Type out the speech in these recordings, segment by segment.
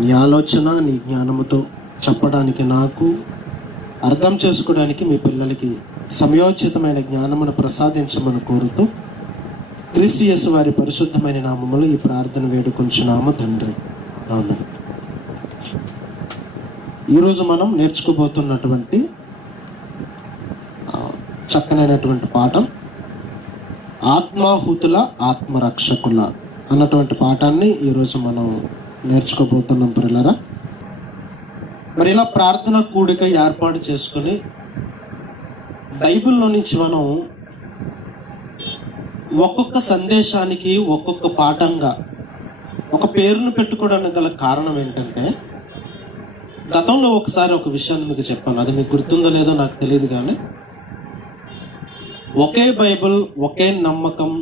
నీ ఆలోచన నీ జ్ఞానముతో చెప్పడానికి, నాకు అర్థం చేసుకోవడానికి మీ పిల్లలకి సమయోచితమైన జ్ఞానమును ప్రసాదించమని కోరుతూ క్రీస్తు యేసు వారి పరిశుద్ధమైన నామములో ఈ ప్రార్థన వేడుకొంచున్నాము తండ్రి. ఆమేన్. ఈరోజు మనం నేర్చుకోబోతున్నటువంటి చక్కనైనటువంటి పాఠం ఆత్మాహుతుల ఆత్మరక్షకుల అన్నటువంటి పాఠాన్ని ఈరోజు మనం నేర్చుకోబోతున్నాం పిల్లరా. మరి ఇలా ప్రార్థన కూడిక ఏర్పాటు చేసుకుని బైబిల్లో నుంచి మనం ఒక్కొక్క సందేశానికి ఒక్కొక్క పాఠంగా ఒక పేరును పెట్టుకోవడానికి గల కారణం ఏంటంటే, గతంలో ఒకసారి ఒక విషయాన్ని మీకు చెప్పాను, అది మీకు గుర్తుందో లేదో నాకు తెలియదు, కానీ ఒకే బైబిల్, ఒకే నమ్మకం,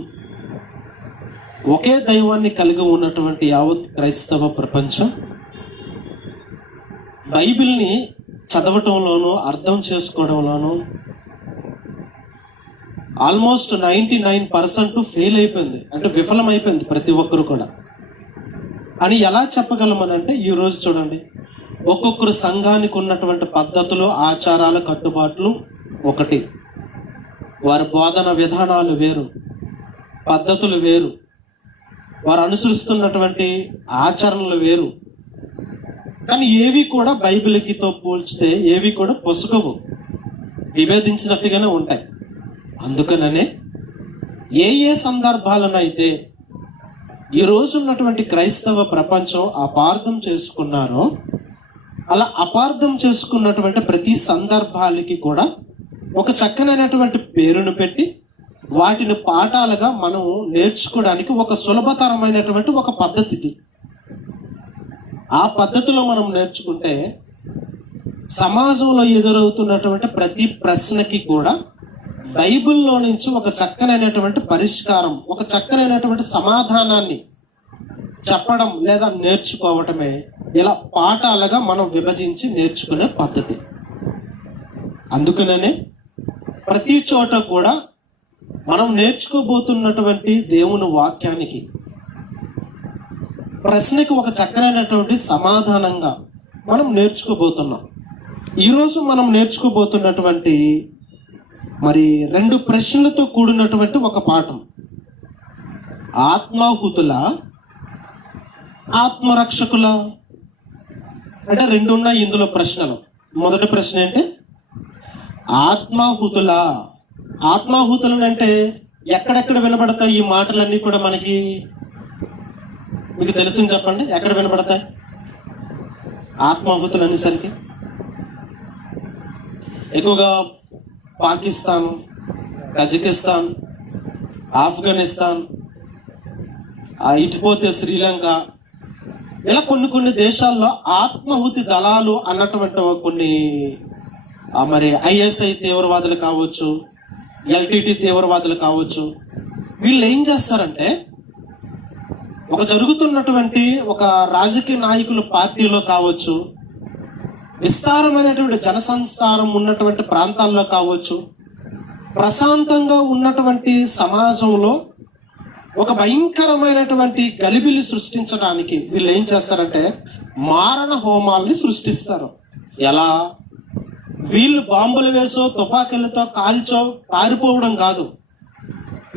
ఒకే దైవాన్ని కలిగి ఉన్నటువంటి యావత్ క్రైస్తవ ప్రపంచం బైబిల్ని చదవటంలోనూ అర్థం చేసుకోవడంలోనూ ఆల్మోస్ట్ 99% ఫెయిల్ అయిపోయింది, అంటే విఫలమైపోయింది ప్రతి ఒక్కరు కూడా. అని ఎలా చెప్పగలమనంటే, ఈరోజు చూడండి, ఒక్కొక్కరు సంఘానికి ఉన్నటువంటి పద్ధతులు, ఆచారాలు, కట్టుబాట్లు ఒకటి, వారి బోధన విధానాలు వేరు, పద్ధతులు వేరు, వారు అనుసరిస్తున్నటువంటి ఆచరణలు వేరు. కానీ ఏవి కూడా బైబిల్కితో పోల్చితే ఏవి కూడా పొసగవు, విభేదించినట్టుగానే ఉంటాయి. అందుకననే ఏ సందర్భాలనైతే ఈరోజు ఉన్నటువంటి క్రైస్తవ ప్రపంచం అపార్థం చేసుకున్నారో, అలా అపార్థం చేసుకున్నటువంటి ప్రతి సందర్భాలకి కూడా ఒక చక్కనైనటువంటి పేరును పెట్టి వాటిని పాఠాలుగా మనం నేర్చుకోవడానికి ఒక సులభతరమైనటువంటి ఒక పద్ధతి. ఆ పద్ధతిలో మనం నేర్చుకుంటే సమాజంలో ఎదురవుతున్నటువంటి ప్రతి ప్రశ్నకి కూడా బైబిల్లో నుంచి ఒక చక్కనైనటువంటి పరిష్కారం, ఒక చక్కనైనటువంటి సమాధానాన్ని చెప్పడం లేదా నేర్చుకోవటమే ఇలా పాఠాలుగా మనం విభజించి నేర్చుకునే పద్ధతి. అందుకనే ప్రతి చోట కూడా మనం నేర్చుకోబోతున్నటువంటి దేవుని వాక్యానికి ప్రశ్నకి ఒక చక్కనైనటువంటి సమాధానంగా మనం నేర్చుకోబోతున్నాం. ఈరోజు మనం నేర్చుకోబోతున్నటువంటి మరి 2 ప్రశ్నలతో కూడినటువంటి ఒక పాఠం, ఆత్మాహుతుల ఆత్మరక్షకుల. అంటే 2 ఉన్నాయి ఇందులో ప్రశ్నలు. మొదటి ప్రశ్న ఏంటి? ఆత్మాహుతుల. ఆత్మాహుతులను అంటే ఎక్కడెక్కడ వినబడతాయి ఈ మాటలన్నీ కూడా మనకి? మీకు తెలిసింది చెప్పండి, ఎక్కడ వినబడతాయి ఆత్మాహుతులు అనేసరికి? ఎక్కువగా పాకిస్తాన్, కజకిస్తాన్, ఆఫ్ఘనిస్తాన్, ఇటుపోతే శ్రీలంక, ఇలా కొన్ని దేశాల్లో ఆత్మాహుతి దళాలు అన్నటువంటి కొన్ని మరి ఐఎస్ఐ తీవ్రవాదులు కావచ్చు, ఎల్టీటీ తీవ్రవాదులు కావచ్చు, వీళ్ళు ఏం చేస్తారంటే, ఒక జరుగుతున్నటువంటి ఒక రాజకీయ నాయకుల పార్టీలో కావచ్చు, విస్తారమైనటువంటి జనసంచారం ఉన్నటువంటి ప్రాంతాల్లో కావచ్చు, ప్రశాంతంగా ఉన్నటువంటి సమాజంలో ఒక భయంకరమైనటువంటి గలిబిలి సృష్టించడానికి వీళ్ళు ఏం చేస్తారంటే మారణ హోమాల్ని సృష్టిస్తారు. ఎలా? వీళ్ళు బాంబులు వేసో తుపాకీలతో కాల్చో పారిపోవడం కాదు.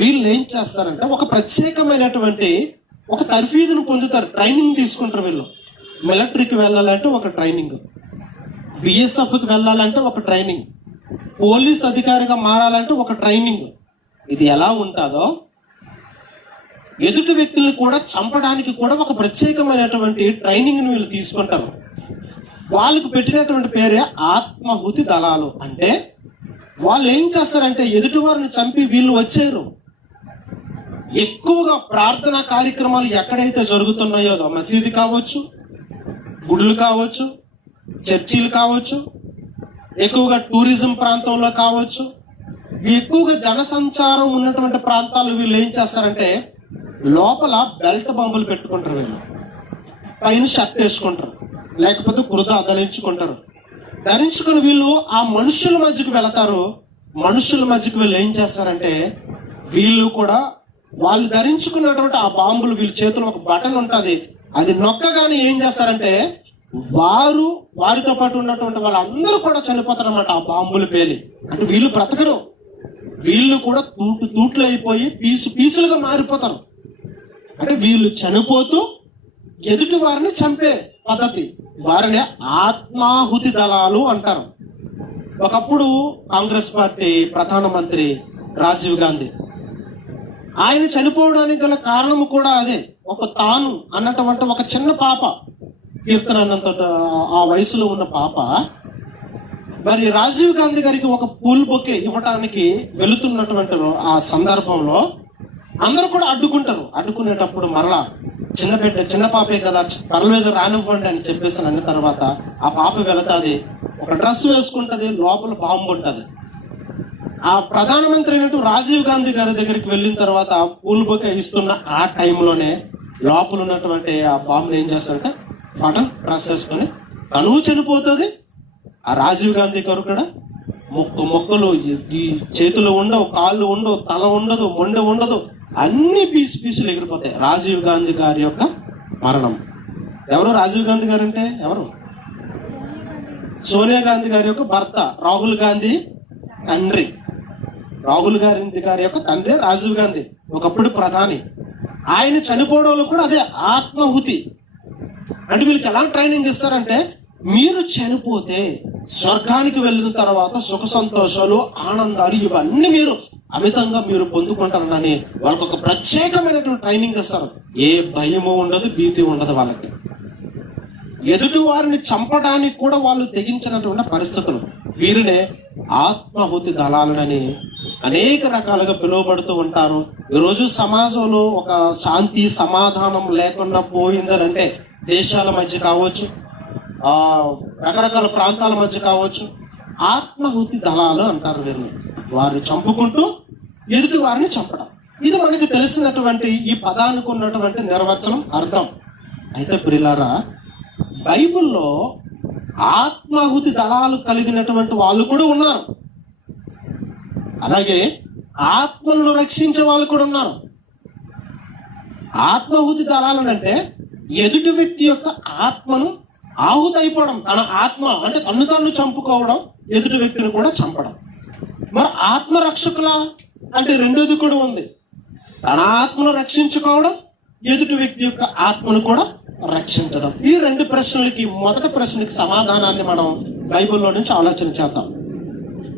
వీళ్ళు ఏం చేస్తారంటే ఒక ప్రత్యేకమైనటువంటి ఒక తర్ఫీదును పొందుతారు, ట్రైనింగ్ తీసుకుంటారు. వీళ్ళు మిలిటరీకి వెళ్ళాలంటే ఒక ట్రైనింగ్, బిఎస్ఎఫ్కి వెళ్ళాలంటే ఒక ట్రైనింగ్, పోలీస్ అధికారిగా మారాలంటే ఒక ట్రైనింగ్. ఇది ఎలా ఉంటుందో ఎదుటి వ్యక్తులను కూడా చంపడానికి కూడా ఒక ప్రత్యేకమైనటువంటి ట్రైనింగ్ని వీళ్ళు తీసుకుంటారు. వాళ్ళకు పెట్టినటువంటి పేరే ఆత్మాహుతి దళాలు. అంటే వాళ్ళు ఏం చేస్తారంటే ఎదుటి వారిని చంపి వీళ్ళు వచ్చారు. ఎక్కువగా ప్రార్థనా కార్యక్రమాలు ఎక్కడైతే జరుగుతున్నాయో, మసీదు కావచ్చు, గుడులు కావచ్చు, చర్చీలు కావచ్చు, ఎక్కువగా టూరిజం ప్రాంతంలో కావచ్చు, ఎక్కువగా జనసంచారం ఉన్నటువంటి ప్రాంతాలు వీళ్ళు ఏం చేస్తారంటే లోపల బెల్ట్ బాంబులు పెట్టుకుంటారు. వీళ్ళు పైన షర్ట్ వేసుకుంటారు, లేకపోతే కుర్తా ధరించుకుంటారు. ధరించుకుని వీళ్ళు ఆ మనుషుల మధ్యకు వెళతారు. మనుషుల మధ్యకు వీళ్ళు ఏం చేస్తారంటే వీళ్ళు కూడా వాళ్ళు ధరించుకున్నటువంటి ఆ బాంబులు, వీళ్ళ చేతిలో ఒక బటన్ ఉంటుంది, అది నొక్కగానే ఏం చేస్తారంటే వారితో పాటు ఉన్నటువంటి వాళ్ళందరూ కూడా చనిపోతారు అన్నమాట. ఆ బాంబులు పేలి అంటే వీళ్ళు బ్రతకరు, వీళ్ళు కూడా తూట్లు అయిపోయి పీసులుగా మారిపోతారు. అంటే వీళ్ళు చనిపోతూ ఎదుటి వారిని చంపే పద్ధతి, వారిని ఆత్మాహుతి దళాలు అంటారు. ఒకప్పుడు కాంగ్రెస్ పార్టీ ప్రధానమంత్రి రాజీవ్ గాంధీ, ఆయన చనిపోవడానికి గల కారణము కూడా అదే. ఒక తాను అన్నటువంటి ఒక చిన్న పాప, కీర్తన అన్నంత ఆ వయసులో ఉన్న పాప మరి రాజీవ్ గాంధీ గారికి ఒక పూల్ బొకే ఇవ్వటానికి వెళుతున్నటువంటి ఆ సందర్భంలో అందరూ కూడా అడ్డుకుంటారు. అడ్డుకునేటప్పుడు మరలా చిన్న పాపే కదా, పర్లేదు రానివ్వండి అని చెప్పేసి అన్న తర్వాత ఆ పాప వెళతాది, ఒక డ్రెస్ వేసుకుంటది, లోపల బాంబు ఉంటుంది. ఆ ప్రధానమంత్రి అయినట్టు రాజీవ్ గాంధీ గారి దగ్గరికి వెళ్ళిన తర్వాత పూల్ బొకే ఇస్తున్న ఆ టైంలోనే లోపల ఉన్నటువంటి ఆ బాంబుని ఏం చేస్తారంటే బటన్ ప్రెస్ చేసుకొని తను చనిపోతుంది. ఆ రాజీవ్ గాంధీ గారు కూడా మొక్కలు ఈ చేతులు ఉండవు, కాళ్ళు ఉండవు, తల ఉండదు, మొండె ఉండదు, అన్ని పీసులు ఎగిరిపోతాయి. రాజీవ్ గాంధీ గారి యొక్క మరణం. ఎవరు రాజీవ్ గాంధీ గారు అంటే ఎవరు? సోనియా గాంధీ గారి యొక్క భర్త, రాహుల్ గాంధీ తండ్రి. రాహుల్ గాంధీ గారి యొక్క తండ్రి రాజీవ్ గాంధీ, ఒకప్పుడు ప్రధాని. ఆయన చనిపోవడంలో కూడా అదే ఆత్మాహుతి. అంటే వీళ్ళకి ఎలా ట్రైనింగ్ ఇస్తారంటే, మీరు చనిపోతే స్వర్గానికి వెళ్ళిన తర్వాత సుఖ సంతోషాలు, ఆనందాలు ఇవన్నీ మీరు అమితంగా మీరు పొందుకుంటారని వాళ్ళకి ఒక ప్రత్యేకమైనటువంటి ట్రైనింగ్ ఇస్తారు. ఏ భయము ఉండదు, భీతి ఉండదు వాళ్ళకి. ఎదుటి వారిని చంపడానికి కూడా వాళ్ళు తెగించినటువంటి పరిస్థితులు. వీరినే ఆత్మాహుతి దళాలని అనేక రకాలుగా పిలువబడుతూ ఉంటారు. ఈరోజు సమాజంలో ఒక శాంతి సమాధానం లేకుండా పోయిందని అంటే దేశాల మధ్య కావచ్చు, రకరకాల ప్రాంతాల మధ్య కావచ్చు, ఆత్మాహుతి దళాలు అంటారు వీరిని. వారిని చంపుకుంటూ ఎదుటి వారిని చంపడం, ఇది మనకి తెలిసినటువంటి ఈ పదానికి ఉన్నటువంటి నిర్వచనం, అర్థం. అయితే ప్రియులారా, బైబిల్లో ఆత్మాహుతి దళాలు కలిగినటువంటి వాళ్ళు కూడా ఉన్నారు. అలాగే ఆత్మలను రక్షించే వాళ్ళు కూడా ఉన్నారు. ఆత్మాహుతి దళాలు అంటే ఎదుటి వ్యక్తి యొక్క ఆత్మను ఆహుతి అయిపోవడం, తన ఆత్మ అంటే తన్ను చంపుకోవడం, ఎదుటి వ్యక్తిని కూడా చంపడం. మరి ఆత్మరక్షకుల అంటే రెండోది కూడా ఉంది. తన ఆత్మను రక్షించుకోవడం, ఎదుటి వ్యక్తి యొక్క ఆత్మను కూడా రక్షించడం. ఈ రెండు ప్రశ్నలకి, మొదటి ప్రశ్నకి సమాధానాన్ని మనం బైబిల్లో నుంచి ఆలోచన చేద్దాం.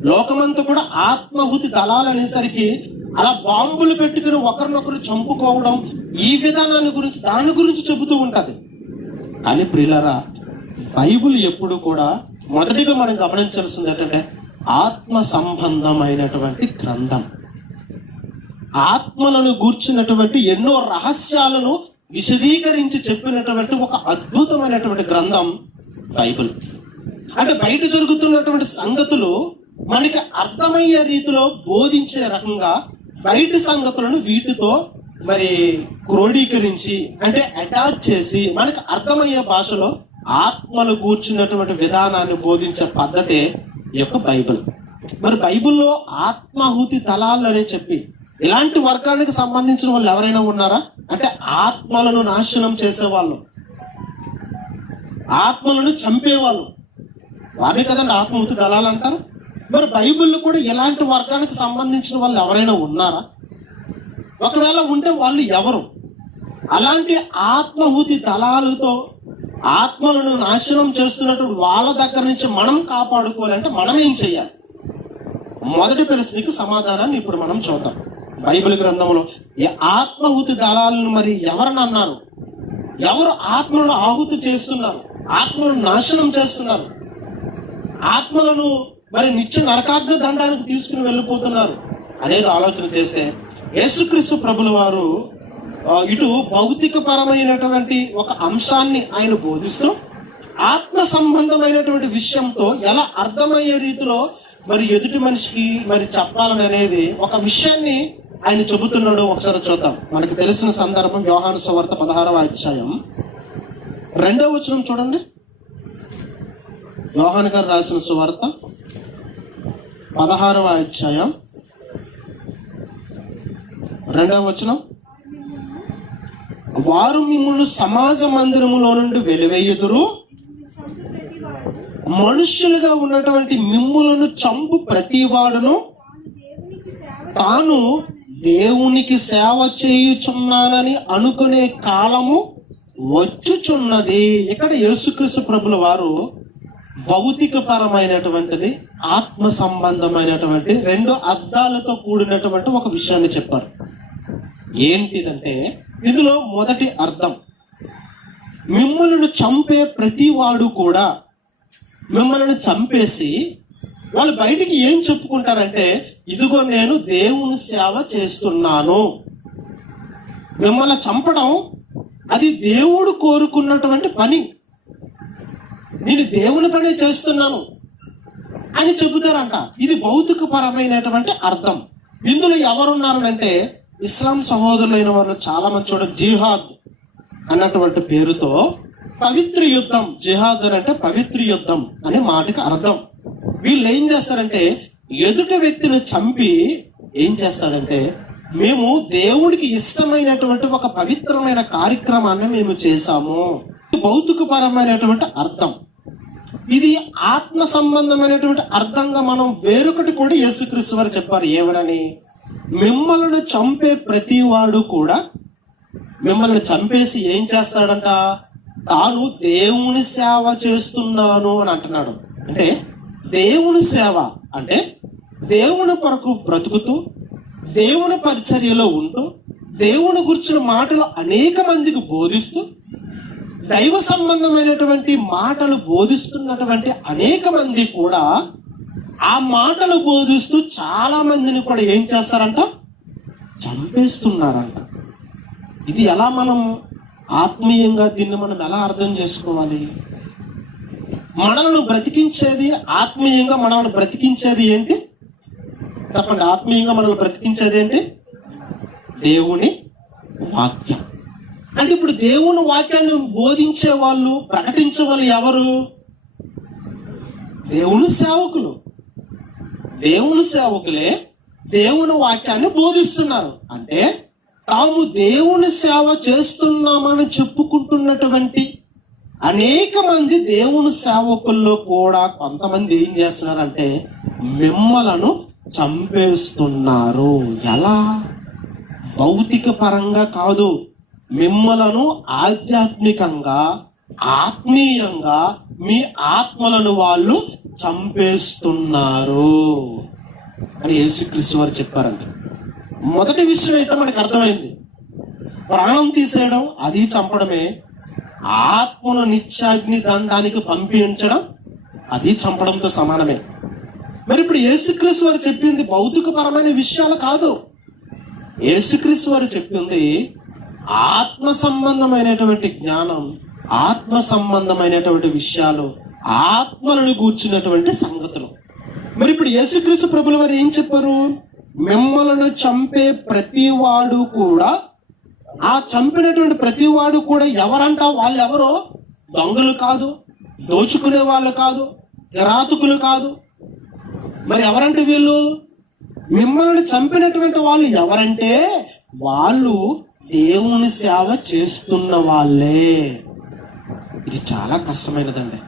లోకమంతా కూడా ఆత్మాహుతి దళాలు అనేసరికి అలా బాంబులు పెట్టుకుని ఒకరినొకరు చంపుకోవడం, ఈ విధానాన్ని గురించి దాని గురించి చెబుతూ ఉంటది. కానీ ప్రియులారా, బైబిల్ ఎప్పుడు కూడా మొదటిగా మనం గమనించాల్సింది ఏంటంటే ఆత్మ సంబంధమైనటువంటి గ్రంథం. ఆత్మలను గూర్చినటువంటి ఎన్నో రహస్యాలను విశదీకరించి చెప్పినటువంటి ఒక అద్భుతమైనటువంటి గ్రంథం బైబిల్. అంటే బయట జరుగుతున్నటువంటి సంగతులు మనకి అర్థమయ్యే రీతిలో బోధించే రకంగా బయటి సంగతులను వీటితో మరి క్రోడీకరించి అంటే అటాచ్ చేసి మనకి అర్థమయ్యే భాషలో ఆత్మలు గూర్చినటువంటి విధానాన్ని బోధించే పద్ధతే ఈ యొక్క బైబిల్. మరి బైబిల్లో ఆత్మాహుతి దళాలు అని చెప్పి ఇలాంటి వర్గానికి సంబంధించిన వాళ్ళు ఎవరైనా ఉన్నారా అంటే ఆత్మలను నాశనం చేసేవాళ్ళు, ఆత్మలను చంపేవాళ్ళు, వారిని కదండి ఆత్మాహుతి దళాలు అంటారు. మరి బైబిల్లో కూడా ఇలాంటి వర్గానికి సంబంధించిన వాళ్ళు ఎవరైనా ఉన్నారా? ఒకవేళ ఉంటే వాళ్ళు ఎవరు? అలాంటి ఆత్మాహుతి దళాలతో ఆత్మలను నాశనం చేస్తున్నటువంటి వాళ్ళ దగ్గర నుంచి మనం కాపాడుకోవాలంటే మనం ఏం చేయాలి? మొదటి ప్రశ్నకి సమాధానాన్ని ఇప్పుడు మనం చూద్దాం. బైబిల్ గ్రంథంలో ఈ ఆత్మాహుతి దళాలను మరి ఎవరని అన్నారు? ఎవరు ఆత్మలను ఆహుతి చేస్తున్నారు, ఆత్మలను నాశనం చేస్తున్నారు, ఆత్మలను మరి నిత్య నరకాగ్ని దండానికి తీసుకుని వెళ్ళిపోతున్నారు అనేది ఆలోచన చేస్తే, యేసుక్రీస్తు ప్రభుల వారు ఇటు భౌతిక పరమైనటువంటి ఒక అంశాన్ని ఆయన బోధిస్తూ ఆత్మ సంబంధమైనటువంటి విషయంతో ఎలా అర్థమయ్యే రీతిలో మరి ఎదుటి మనిషికి మరి చెప్పాలని అనేది ఒక విషయాన్ని ఆయన చెబుతున్నాడు. ఒకసారి చూద్దాం. మనకి తెలిసిన సందర్భం యోహాను సువార్త 16వ అధ్యాయం 2వ వచనం చూడండి. యోహాను గారు రాసిన సువార్త 16వ అధ్యాయం 2వ వచనం. వారు మిమ్మల్ని సమాజ మందిరములో నుండి వెలివేయుదురు. మనుష్యులుగా ఉన్నటువంటి మిమ్ములను చంపు ప్రతివాడును తాను దేవునికి సేవ చేయుచున్నానని అనుకునే కాలము వచ్చుచున్నది. ఇక్కడ యేసుక్రీస్తు ప్రభుల వారు భౌతిక పరమైనటువంటిది, ఆత్మ సంబంధమైనటువంటి రెండు అర్థాలతో కూడినటువంటి ఒక విషయాన్ని చెప్పారు. ఏంటిదంటే, ఇందులో మొదటి అర్థం, మిమ్మల్ని చంపే ప్రతివాడు కూడా మిమ్మల్ని చంపేసి వాళ్ళు బయటికి ఏం చెప్పుకుంటారంటే, ఇదిగో నేను దేవుని సేవ చేస్తున్నాను. మిమ్మల్ని చంపడం అది దేవుడు కోరుకున్నటువంటి పని, నేను దేవుని పని చేస్తున్నాను అని చెబుతారంట. ఇది భౌతిక పరమైనటువంటి అర్థం. ఇందులో ఎవరున్నారనంటే, ఇస్లాం సహోదరులైన వారు చాలా మంది చూడండి, జిహాద్ అన్నటువంటి పేరుతో పవిత్ర యుద్ధం, జిహాద్ అని అంటే పవిత్ర యుద్ధం అనే మాటకి అర్థం. వీళ్ళు ఏం చేస్తారంటే, ఎదుటి వ్యక్తిని చంపి ఏం చేస్తాడంటే, మేము దేవుడికి ఇష్టమైనటువంటి ఒక పవిత్రమైన కార్యక్రమాన్ని మేము చేశాము. భౌతిక పరమైనటువంటి అర్థం. ఇది ఆత్మ సంబంధమైనటువంటి అర్థంగా మనం వేరొకటి కూడా యేసుక్రీస్తు వారు చెప్పారు. ఏమనని, మిమ్మల్ని చంపే ప్రతివాడు కూడా మిమ్మల్ని చంపేసి ఏం చేస్తాడంట, తాను దేవుని సేవ చేస్తున్నాను అని అంటున్నాడు. అంటే దేవుని సేవ అంటే దేవుని కొరకు బ్రతుకుతూ, దేవుని పరిచర్యలో ఉంటూ, దేవుని గురించిన మాటలు అనేక మందికి బోధిస్తూ, దైవ సంబంధమైనటువంటి మాటలు బోధిస్తున్నటువంటి అనేక మంది కూడా ఆ మాటలు బోధిస్తూ చాలా మందిని కూడా ఏం చేస్తారంట, చంపేస్తున్నారంట. ఇది ఎలా మనం ఆత్మీయంగా దీన్ని మనం ఎలా అర్థం చేసుకోవాలి? మనల్ని బ్రతికించేది, ఆత్మీయంగా మనల్ని బ్రతికించేది ఏంటి చెప్పండి? ఆత్మీయంగా మనల్ని బ్రతికించేది ఏంటి? దేవుని వాక్యం. అంటే ఇప్పుడు దేవుని వాక్యాన్ని బోధించే వాళ్ళు, ప్రకటించే వాళ్ళు ఎవరు? దేవుని సేవకులు. దేవుని సేవకులే దేవుని వాక్యాన్ని బోధిస్తున్నారు. అంటే తాము దేవుని సేవ చేస్తున్నామని చెప్పుకుంటున్నటువంటి అనేక మంది దేవుని సేవకుల్లో కూడా కొంతమంది ఏం చేస్తున్నారంటే, మిమ్మలను చంపేస్తున్నారు. ఎలా? భౌతిక పరంగా కాదు, మిమ్మలను ఆధ్యాత్మికంగా, ఆత్మీయంగా మీ ఆత్మలను వాళ్ళు చంపేస్తున్నారు అని యేసుక్రీస్తు వారు చెప్పారండి. మొదటి విషయం అయితే మనకు అర్థమైంది, ప్రాణం తీసేయడం అది చంపడమే, ఆత్మను నిత్యాగ్ని దండానికి పంపించడం అది చంపడంతో సమానమే. మరి ఇప్పుడు యేసుక్రీస్తు వారు చెప్పింది భౌతిక పరమైన విషయాలు కాదు. యేసుక్రీస్తు వారు చెప్పింది ఆత్మ సంబంధమైనటువంటి జ్ఞానం, ఆత్మ సంబంధమైనటువంటి విషయాలు, ఆత్మలను గూర్చినటువంటి సంగతులు. మరి ఇప్పుడు యేసుక్రీస్తు ప్రభుల వారు ఏం చెప్పారు? మిమ్మల్ని చంపే ప్రతివాడు కూడా, ఆ చంపినటువంటి ప్రతివాడు కూడా ఎవరంట? వాళ్ళు ఎవరో దొంగలు కాదు, దోచుకునే వాళ్ళు కాదు, కిరాతకులు కాదు. మరి ఎవరంటే వీళ్ళు? మిమ్మల్ని చంపినటువంటి వాళ్ళు ఎవరంటే, వాళ్ళు దేవుని సేవ చేస్తున్న వాళ్ళే. ఇది చాలా కష్టమైనదండి.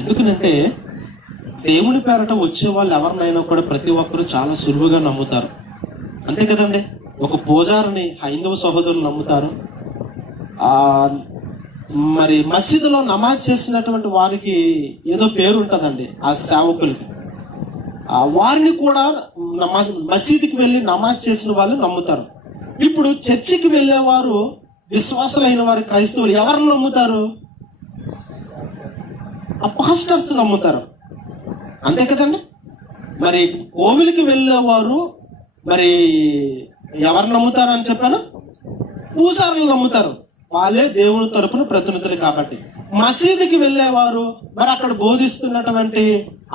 ఎందుకనంటే దేవుని పేరట వచ్చే వాళ్ళు ఎవరినైనా కూడా ప్రతి ఒక్కరు చాలా సులువుగా నమ్ముతారు, అంతే కదండి. ఒక పూజారిని హైందవ సహోదరులు నమ్ముతారు. మరి మసీదులో నమాజ్ చేసినటువంటి వారికి ఏదో పేరు ఉంటుందండి ఆ సేవకులకి, వారిని కూడా మసీదుకి వెళ్ళి నమాజ్ చేసిన వాళ్ళు నమ్ముతారు. ఇప్పుడు చర్చికి వెళ్ళేవారు, విశ్వాసులైన వారు క్రైస్తవులు ఎవరిని నమ్ముతారు? ఆ పాస్టర్స్ నమ్ముతారు, అంతే కదండి. మరి కోవిలికి వెళ్ళేవారు మరి ఎవరు నమ్ముతారు అని చెప్పాను? పూజారులు నమ్ముతారు, వాళ్ళే దేవుని తరపున ప్రతినిధులు కాబట్టి. మసీదుకి వెళ్ళేవారు మరి అక్కడ బోధిస్తున్నటువంటి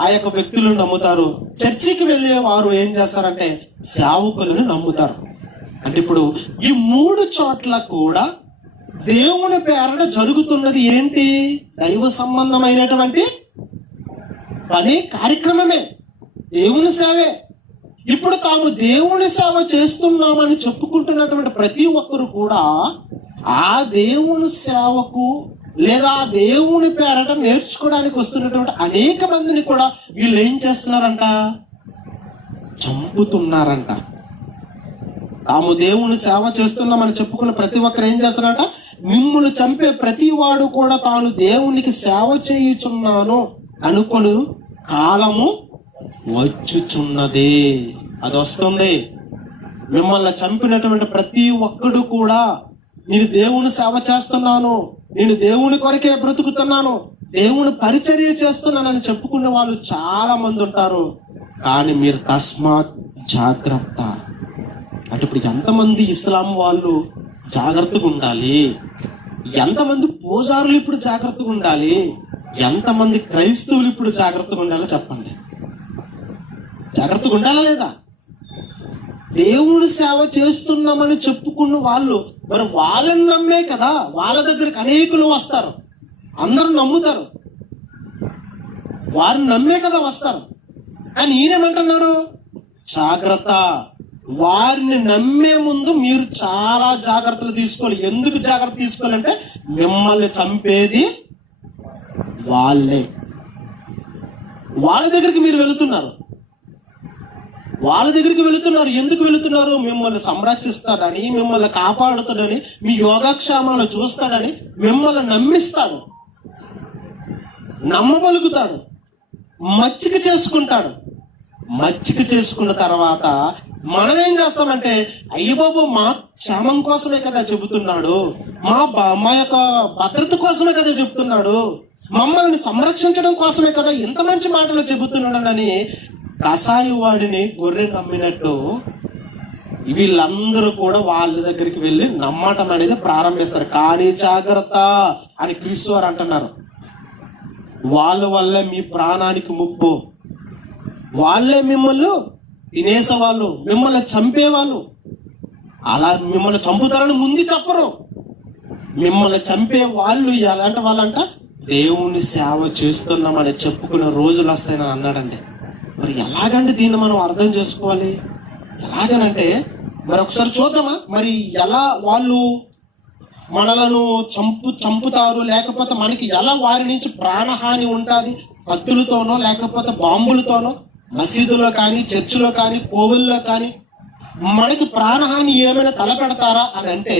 ఆ యొక్క వ్యక్తులను నమ్ముతారు. చర్చికి వెళ్ళేవారు ఏం చేస్తారంటే సేవకులను నమ్ముతారు. అంటే ఇప్పుడు ఈ మూడు చోట్ల కూడా దేవుని పేరట జరుగుతున్నది ఏంటి? దైవ సంబంధమైనటువంటి పని, కార్యక్రమమే, దేవుని సేవే. ఇప్పుడు తాము దేవుని సేవ చేస్తున్నామని చెప్పుకుంటున్నటువంటి ప్రతి ఒక్కరు కూడా ఆ దేవుని సేవకు లేదా ఆ దేవుని పేరట నేర్చుకోవడానికి వస్తున్నటువంటి అనేక మందిని కూడా వీళ్ళు ఏం చేస్తున్నారంట? చంపుతున్నారంట. తాము దేవుని సేవ చేస్తున్నామని చెప్పుకున్న ప్రతి ఒక్కరు ఏం చేస్తారంట? మిమ్ములు చంపే ప్రతి వాడు కూడా తాను దేవునికి సేవ చేయుచున్నాను అనుకొను కాలము వచ్చుచున్నది. అది వస్తుంది. మిమ్మల్ని చంపినటువంటి ప్రతి ఒక్కడు కూడా నేను దేవుని సేవ చేస్తున్నాను, నేను దేవుని కొరకే బ్రతుకుతున్నాను, దేవుని పరిచర్య చేస్తున్నానని చెప్పుకునే వాళ్ళు చాలా మంది ఉంటారు. కానీ మీరు తస్మాత్ జాగ్రత్త అంటే ఇప్పుడు ఎంతమంది ఇస్లాం వాళ్ళు జాగ్రత్తగా ఉండాలి, ఎంతమంది పూజారులు ఇప్పుడు జాగ్రత్తగా ఉండాలి, ఎంతమంది క్రైస్తవులు ఇప్పుడు జాగ్రత్తగా ఉండాలో చెప్పండి. జాగ్రత్తగా ఉండాలా లేదా? దేవుని సేవ చేస్తున్నామని చెప్పుకున్న వాళ్ళు మరి వాళ్ళని నమ్మే కదా వాళ్ళ దగ్గరికి అనేకులు వస్తారు, అందరూ నమ్ముతారు, వారిని నమ్మే కదా వస్తారు. కానీ ఈయనేమంటున్నాడు? జాగ్రత్త. వారిని నమ్మే ముందు మీరు చాలా జాగ్రత్తలు తీసుకోవాలి. ఎందుకు జాగ్రత్త తీసుకోవాలంటే మిమ్మల్ని చంపేది వాళ్ళే. వాళ్ళ దగ్గరికి మీరు వెళుతున్నారు. వాళ్ళ దగ్గరికి వెళుతున్నారు. ఎందుకు వెళుతున్నారు? మిమ్మల్ని సంరక్షిస్తాడని, మిమ్మల్ని కాపాడుతాడని, మీ యోగక్షేమాలు చూస్తాడని మిమ్మల్ని నమ్మిస్తాడు, నమ్మగలుగుతాడు, మచ్చిక చేసుకుంటాడు. మచ్చిక చేసుకున్న తర్వాత మనం ఏం చేస్తామంటే అయ్య బాబు మా క్షేమం కోసమే కదా చెబుతున్నాడు, మా యొక్క భద్రత కోసమే కదా చెబుతున్నాడు, మమ్మల్ని సంరక్షించడం కోసమే కదా ఇంత మంచి మాటలు చెబుతున్నాడని కసాయి వాడిని గొర్రె నమ్మినట్టు వీళ్ళందరూ కూడా వాళ్ళ దగ్గరికి వెళ్ళి నమ్మటం అనేది ప్రారంభిస్తారు. కానీ జాగ్రత్త అని క్రీస్తు వారు అంటున్నారు. వాళ్ళ వల్లే మీ ప్రాణానికి ముప్పు. వాళ్ళే మిమ్మల్ని తినేసేవాళ్ళు, మిమ్మల్ని చంపేవాళ్ళు. అలా మిమ్మల్ని చంపుతారని ముందు చెప్పరు. మిమ్మల్ని చంపే వాళ్ళు ఎలాంటి వాళ్ళంట? దేవుని సేవ చేస్తున్నామని చెప్పుకునే రోజులు వస్తాయని అన్నాడండి. మరి ఎలాగంటే దీన్ని మనం అర్థం చేసుకోవాలి? ఎలాగనంటే మరి ఒకసారి చూద్దామా, మరి ఎలా వాళ్ళు మనలను చంపుతారు, లేకపోతే మనకి ఎలా వారి నుంచి ప్రాణహాని ఉంటుంది? కత్తులతోనో లేకపోతే బాంబులతోనో మసీదులో కానీ, చర్చిలో కానీ, కోవిల్లో కానీ మనకి ప్రాణహాని ఏమైనా తలపెడతారా అని అంటే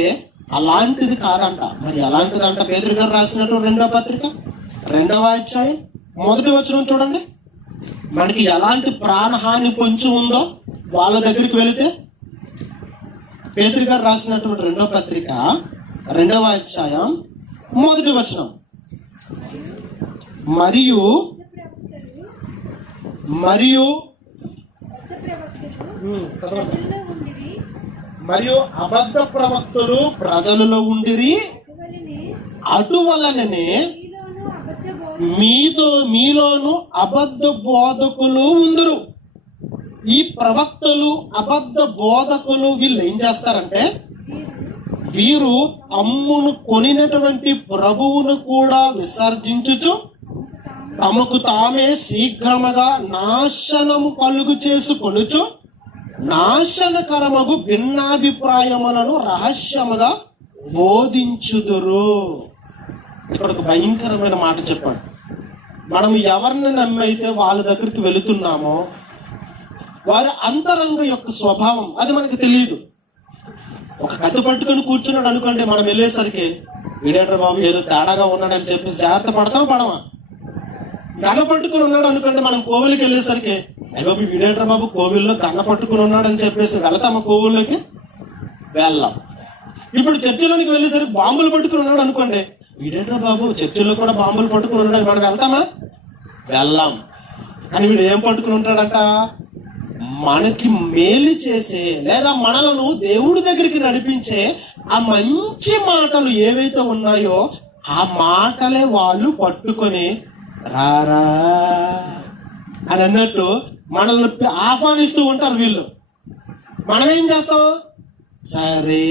అలాంటిది కాదంట. మరి ఎలాంటిదంట? పేతురు గారు రాసినట్టు 2వ పత్రిక 2వ అధ్యాయం 1వ వచనం చూడండి. మనకి ఎలాంటి ప్రాణహాని పొంచి ఉందో వాళ్ళ దగ్గరికి వెళితే, పేతురు గారు రాసినటువంటి 2వ పత్రిక 2వ అధ్యాయం 1వ వచనం. మరియు అబద్ధ ప్రవక్తలు ప్రజలలో ఉండిరి, అటువలననే మీలోను అబద్ధ బోధకులు ఉందరు. ఈ ప్రవక్తలు, అబద్ధ బోధకులు వీళ్ళు ఏం చేస్తారంటే వీరు తమ్మును కొనినటువంటి ప్రభువును కూడా విసర్జించుచు తమకు తామే శీఘ్రముగా నాశనము కలుగు చేసుకొనుచు నాశనకరమగు భిన్నాభిప్రాయములను రహస్యముగా బోధించుదురు. ఇక్కడ ఒక భయంకరమైన మాట చెప్పాడు. మనం ఎవరిని నమ్మైతే వాళ్ళ దగ్గరికి వెళుతున్నామో వారి అంతరంగ యొక్క స్వభావం అది మనకు తెలియదు. ఒక కత్తి పట్టుకొని కూర్చున్నాడు అనుకోండి, మనం వెళ్ళేసరికి వీడేట్రా బాబు ఏదో తేడాగా ఉన్నాడని చెప్పేసి జాగ్రత్త పడమా? గన్న పట్టుకుని ఉన్నాడు అనుకోండి, మనం కోవిలికి వెళ్ళేసరికి అయ్య బాబు వీడేట్రా బాబు కోవిల్లో గన్న పట్టుకుని ఉన్నాడని చెప్పేసి వెళతామా? కోవిల్లోకి వెళ్ళాం. ఇప్పుడు చర్చిలోనికి వెళ్ళేసరికి బాంబులు పట్టుకుని ఉన్నాడు అనుకోండి, వీడేట్రా బాబు చర్చిలో కూడా బాంబులు పట్టుకుని ఉన్నాడు, మనం వెళ్తామా? వెళ్ళాం. కానీ వీడు ఏం పట్టుకుని ఉంటాడంట? మనకి మేలు చేసే లేదా మనలను దేవుడి దగ్గరికి నడిపించే ఆ మంచి మాటలు ఏవైతే ఉన్నాయో ఆ మాటలే వాళ్ళు పట్టుకొని రారా అని అన్నట్టు మనల్ని ఆహ్వానిస్తూ ఉంటారు వీళ్ళు. మనం ఏం చేస్తాం? సరే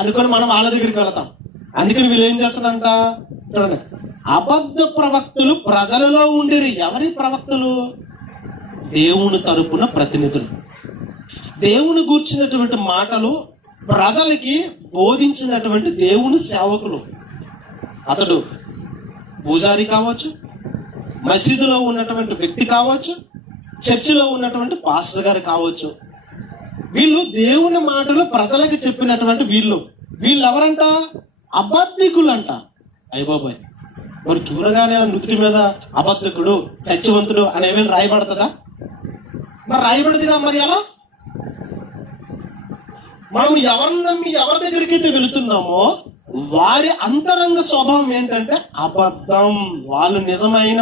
అనుకొని మనం వాళ్ళ దగ్గరికి వెళతాం. అందుకని వీళ్ళు ఏం చేస్తారంట చూడండి, అబద్ధ ప్రవక్తలు ప్రజలలో ఉండిరి. ఎవరి ప్రవక్తలు? దేవుని తరపున ప్రతినిధులు. దేవుని గూర్చినటువంటి మాటలు ప్రజలకి బోధించినటువంటి దేవుని సేవకులు. అతడు పూజారి కావచ్చు, మసీదులో ఉన్నటువంటి వ్యక్తి కావచ్చు, చర్చిలో ఉన్నటువంటి పాస్టర్ గారు కావచ్చు. వీళ్ళు దేవుని మాటలు ప్రజలకు చెప్పినటువంటి వీళ్ళు ఎవరంట? అబద్ధికులంట. అయ్యబాబాయ్, మరి చూడగానే నుదుటి మీద అబద్ధికుడు, సత్యవంతుడు అనేవేం రాయబడుతుందా? మరి రాయబడదుగా. మరి ఎలా? మనం ఎవరిని నమ్మి ఎవరి దగ్గరికి అయితే వెళుతున్నామో వారి అంతరంగ స్వభావం ఏంటంటే అబద్ధం. వాళ్ళు నిజమైన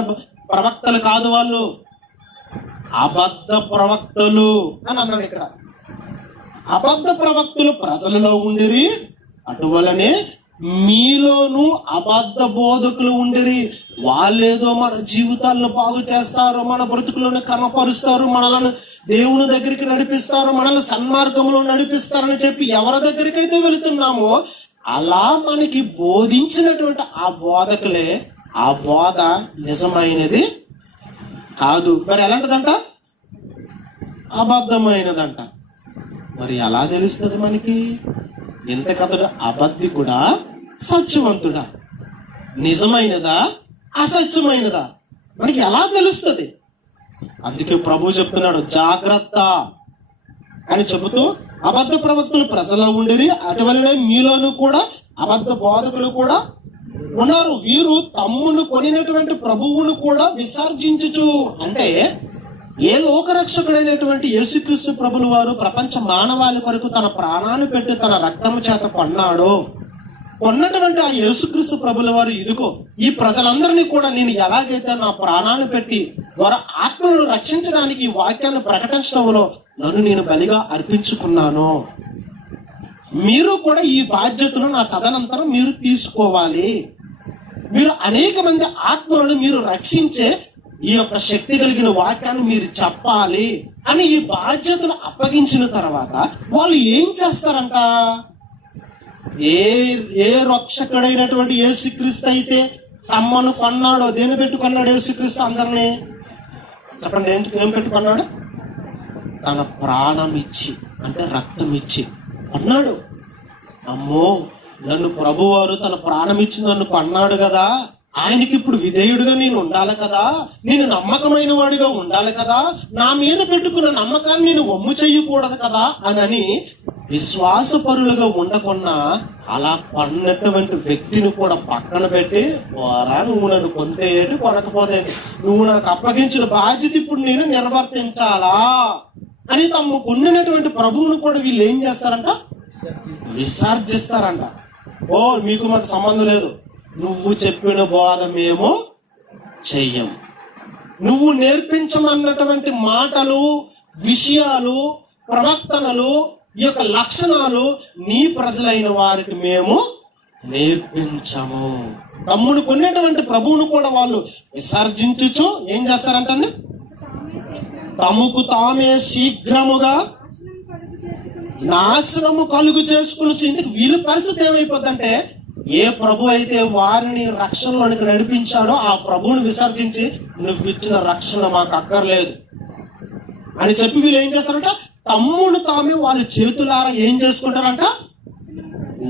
ప్రవక్తలు కాదు, వాళ్ళు అబద్ధ ప్రవక్తలు అని అన్నాడు ఇక్కడ. అబద్ధ ప్రవక్తలు ప్రజలలో ఉండిరి, అటువలనే మీలోనూ అబద్ధ బోధకులు ఉండిరి. వాళ్ళేదో మన జీవితాలను బాగు చేస్తారు, మన బ్రతుకులను క్రమపరుస్తారు, మనలను దేవుని దగ్గరికి నడిపిస్తారు, మనల్ని సన్మార్గంలో నడిపిస్తారని చెప్పి ఎవరి దగ్గరికి అయితే వెళుతున్నామో అలా మనకి బోధించినటువంటి ఆ బోధకులే ఆ బోధ నిజమైనది కాదు. మరి ఎలాంటిదంట? అబద్ధమైనదంట. మరి ఎలా తెలుస్తుంది మనకి? ఎంతకతడు అబద్ధికుడా, సత్యవంతుడా, నిజమైనదా, అసత్యమైనదా మనకి ఎలా తెలుస్తుంది? అందుకే ప్రభు చెప్తున్నాడు జాగ్రత్త అని చెబుతూ, అబద్ధ ప్రవక్తలు ప్రజల్లో ఉండిరి, అటువలనే మీలోనూ కూడా అబద్ధ బోధకులు కూడా ఉన్నారు. వీరు తమ్మును కొనినటువంటి ప్రభువును కూడా విసర్జించుచు. అంటే ఏ లోకరక్షకుడైనటువంటి యేసుక్రీస్తు ప్రభుల వారు ప్రపంచ మానవాళి కొరకు తన ప్రాణాన్ని పెట్టి తన రక్తము చేత కొన్నటువంటి ఆ యేసుక్రీస్తు ప్రభుల వారు, ఇదిగో ఈ ప్రజలందరినీ కూడా నేను ఎలాగైతే నా ప్రాణాన్ని పెట్టి వారి ఆత్మను రక్షించడానికి ఈ వాక్యాన్ని ప్రకటించడంలో నన్ను నేను బలిగా అర్పించుకున్నాను, మీరు కూడా ఈ బాధ్యతను నా తదనంతరం మీరు తీసుకోవాలి. మీరు అనేక మంది ఆత్మలను మీరు రక్షించే ఈ యొక్క శక్తి కలిగిన వాక్యాన్ని మీరు చెప్పాలి అని ఈ బాధ్యతను అప్పగించిన తర్వాత వాళ్ళు ఏం చేస్తారంట? ఏ రక్షకుడైనటువంటి యేసుక్రీస్తు అయితే తమ్మను కొన్నాడో, దేని పెట్టుకున్నాడు యేసుక్రీస్తు అందరినీ? చెప్పండి, ఏం పెట్టుకున్నాడు? తన ప్రాణం ఇచ్చి, అంటే రక్తం ఇచ్చి కొన్నాడు. అమ్మో, నన్ను ప్రభువారు తన ప్రాణం ఇచ్చి నన్ను కొన్నాడు కదా, ఆయనకి ఇప్పుడు విధేయుడిగా నేను ఉండాలి కదా, నేను నమ్మకమైన వాడిగా ఉండాలి కదా, నా మీద పెట్టుకున్న నమ్మకాన్ని నేను వమ్ము చెయ్యకూడదు కదా అని విశ్వాసపరులుగా ఉండకున్నా అలా కొన్నటువంటి వ్యక్తిని కూడా పక్కన పెట్టి, వారా నువ్వు నన్ను కొంటే ఏంటి, కొనకపోతే నువ్వు నాకు అప్పగించిన బాధ్యత ఇప్పుడు నేను నిర్వర్తించాలా అని తమ్ము కొన్నటువంటి ప్రభువును కూడా వీళ్ళు ఏం చేస్తారంట? విసర్జిస్తారంట. ఓ, మీకు మాకు సంబంధం లేదు, నువ్వు చెప్పిన బోధ మేము చెయ్యం, నువ్వు నేర్పించమన్నటువంటి మాటలు, విషయాలు, ప్రవర్తనలు, ఈ యొక్క లక్షణాలు నీ ప్రజలైన వారికి మేము నేర్పించము. తమ్ముడు కొనేటువంటి ప్రభువును కూడా వాళ్ళు విసర్జించుచు ఏం చేస్తారంటండి? తమకు తామే శీఘ్రముగా నాశనము కలుగు చేసుకుని. ఇందుకు వీళ్ళ పరిస్థితి ఏమైపోద్దంటే, ఏ ప్రభు అయితే వారిని రక్షణలోనికి నడిపించాడో ఆ ప్రభువుని విసర్జించి నువ్వు ఇచ్చిన రక్షణ మాకు అక్కర్లేదు అని చెప్పి వీళ్ళు ఏం చేస్తారంట? తమ్ముడు తామే వాళ్ళ చేతులారా ఏం చేసుకుంటారంట?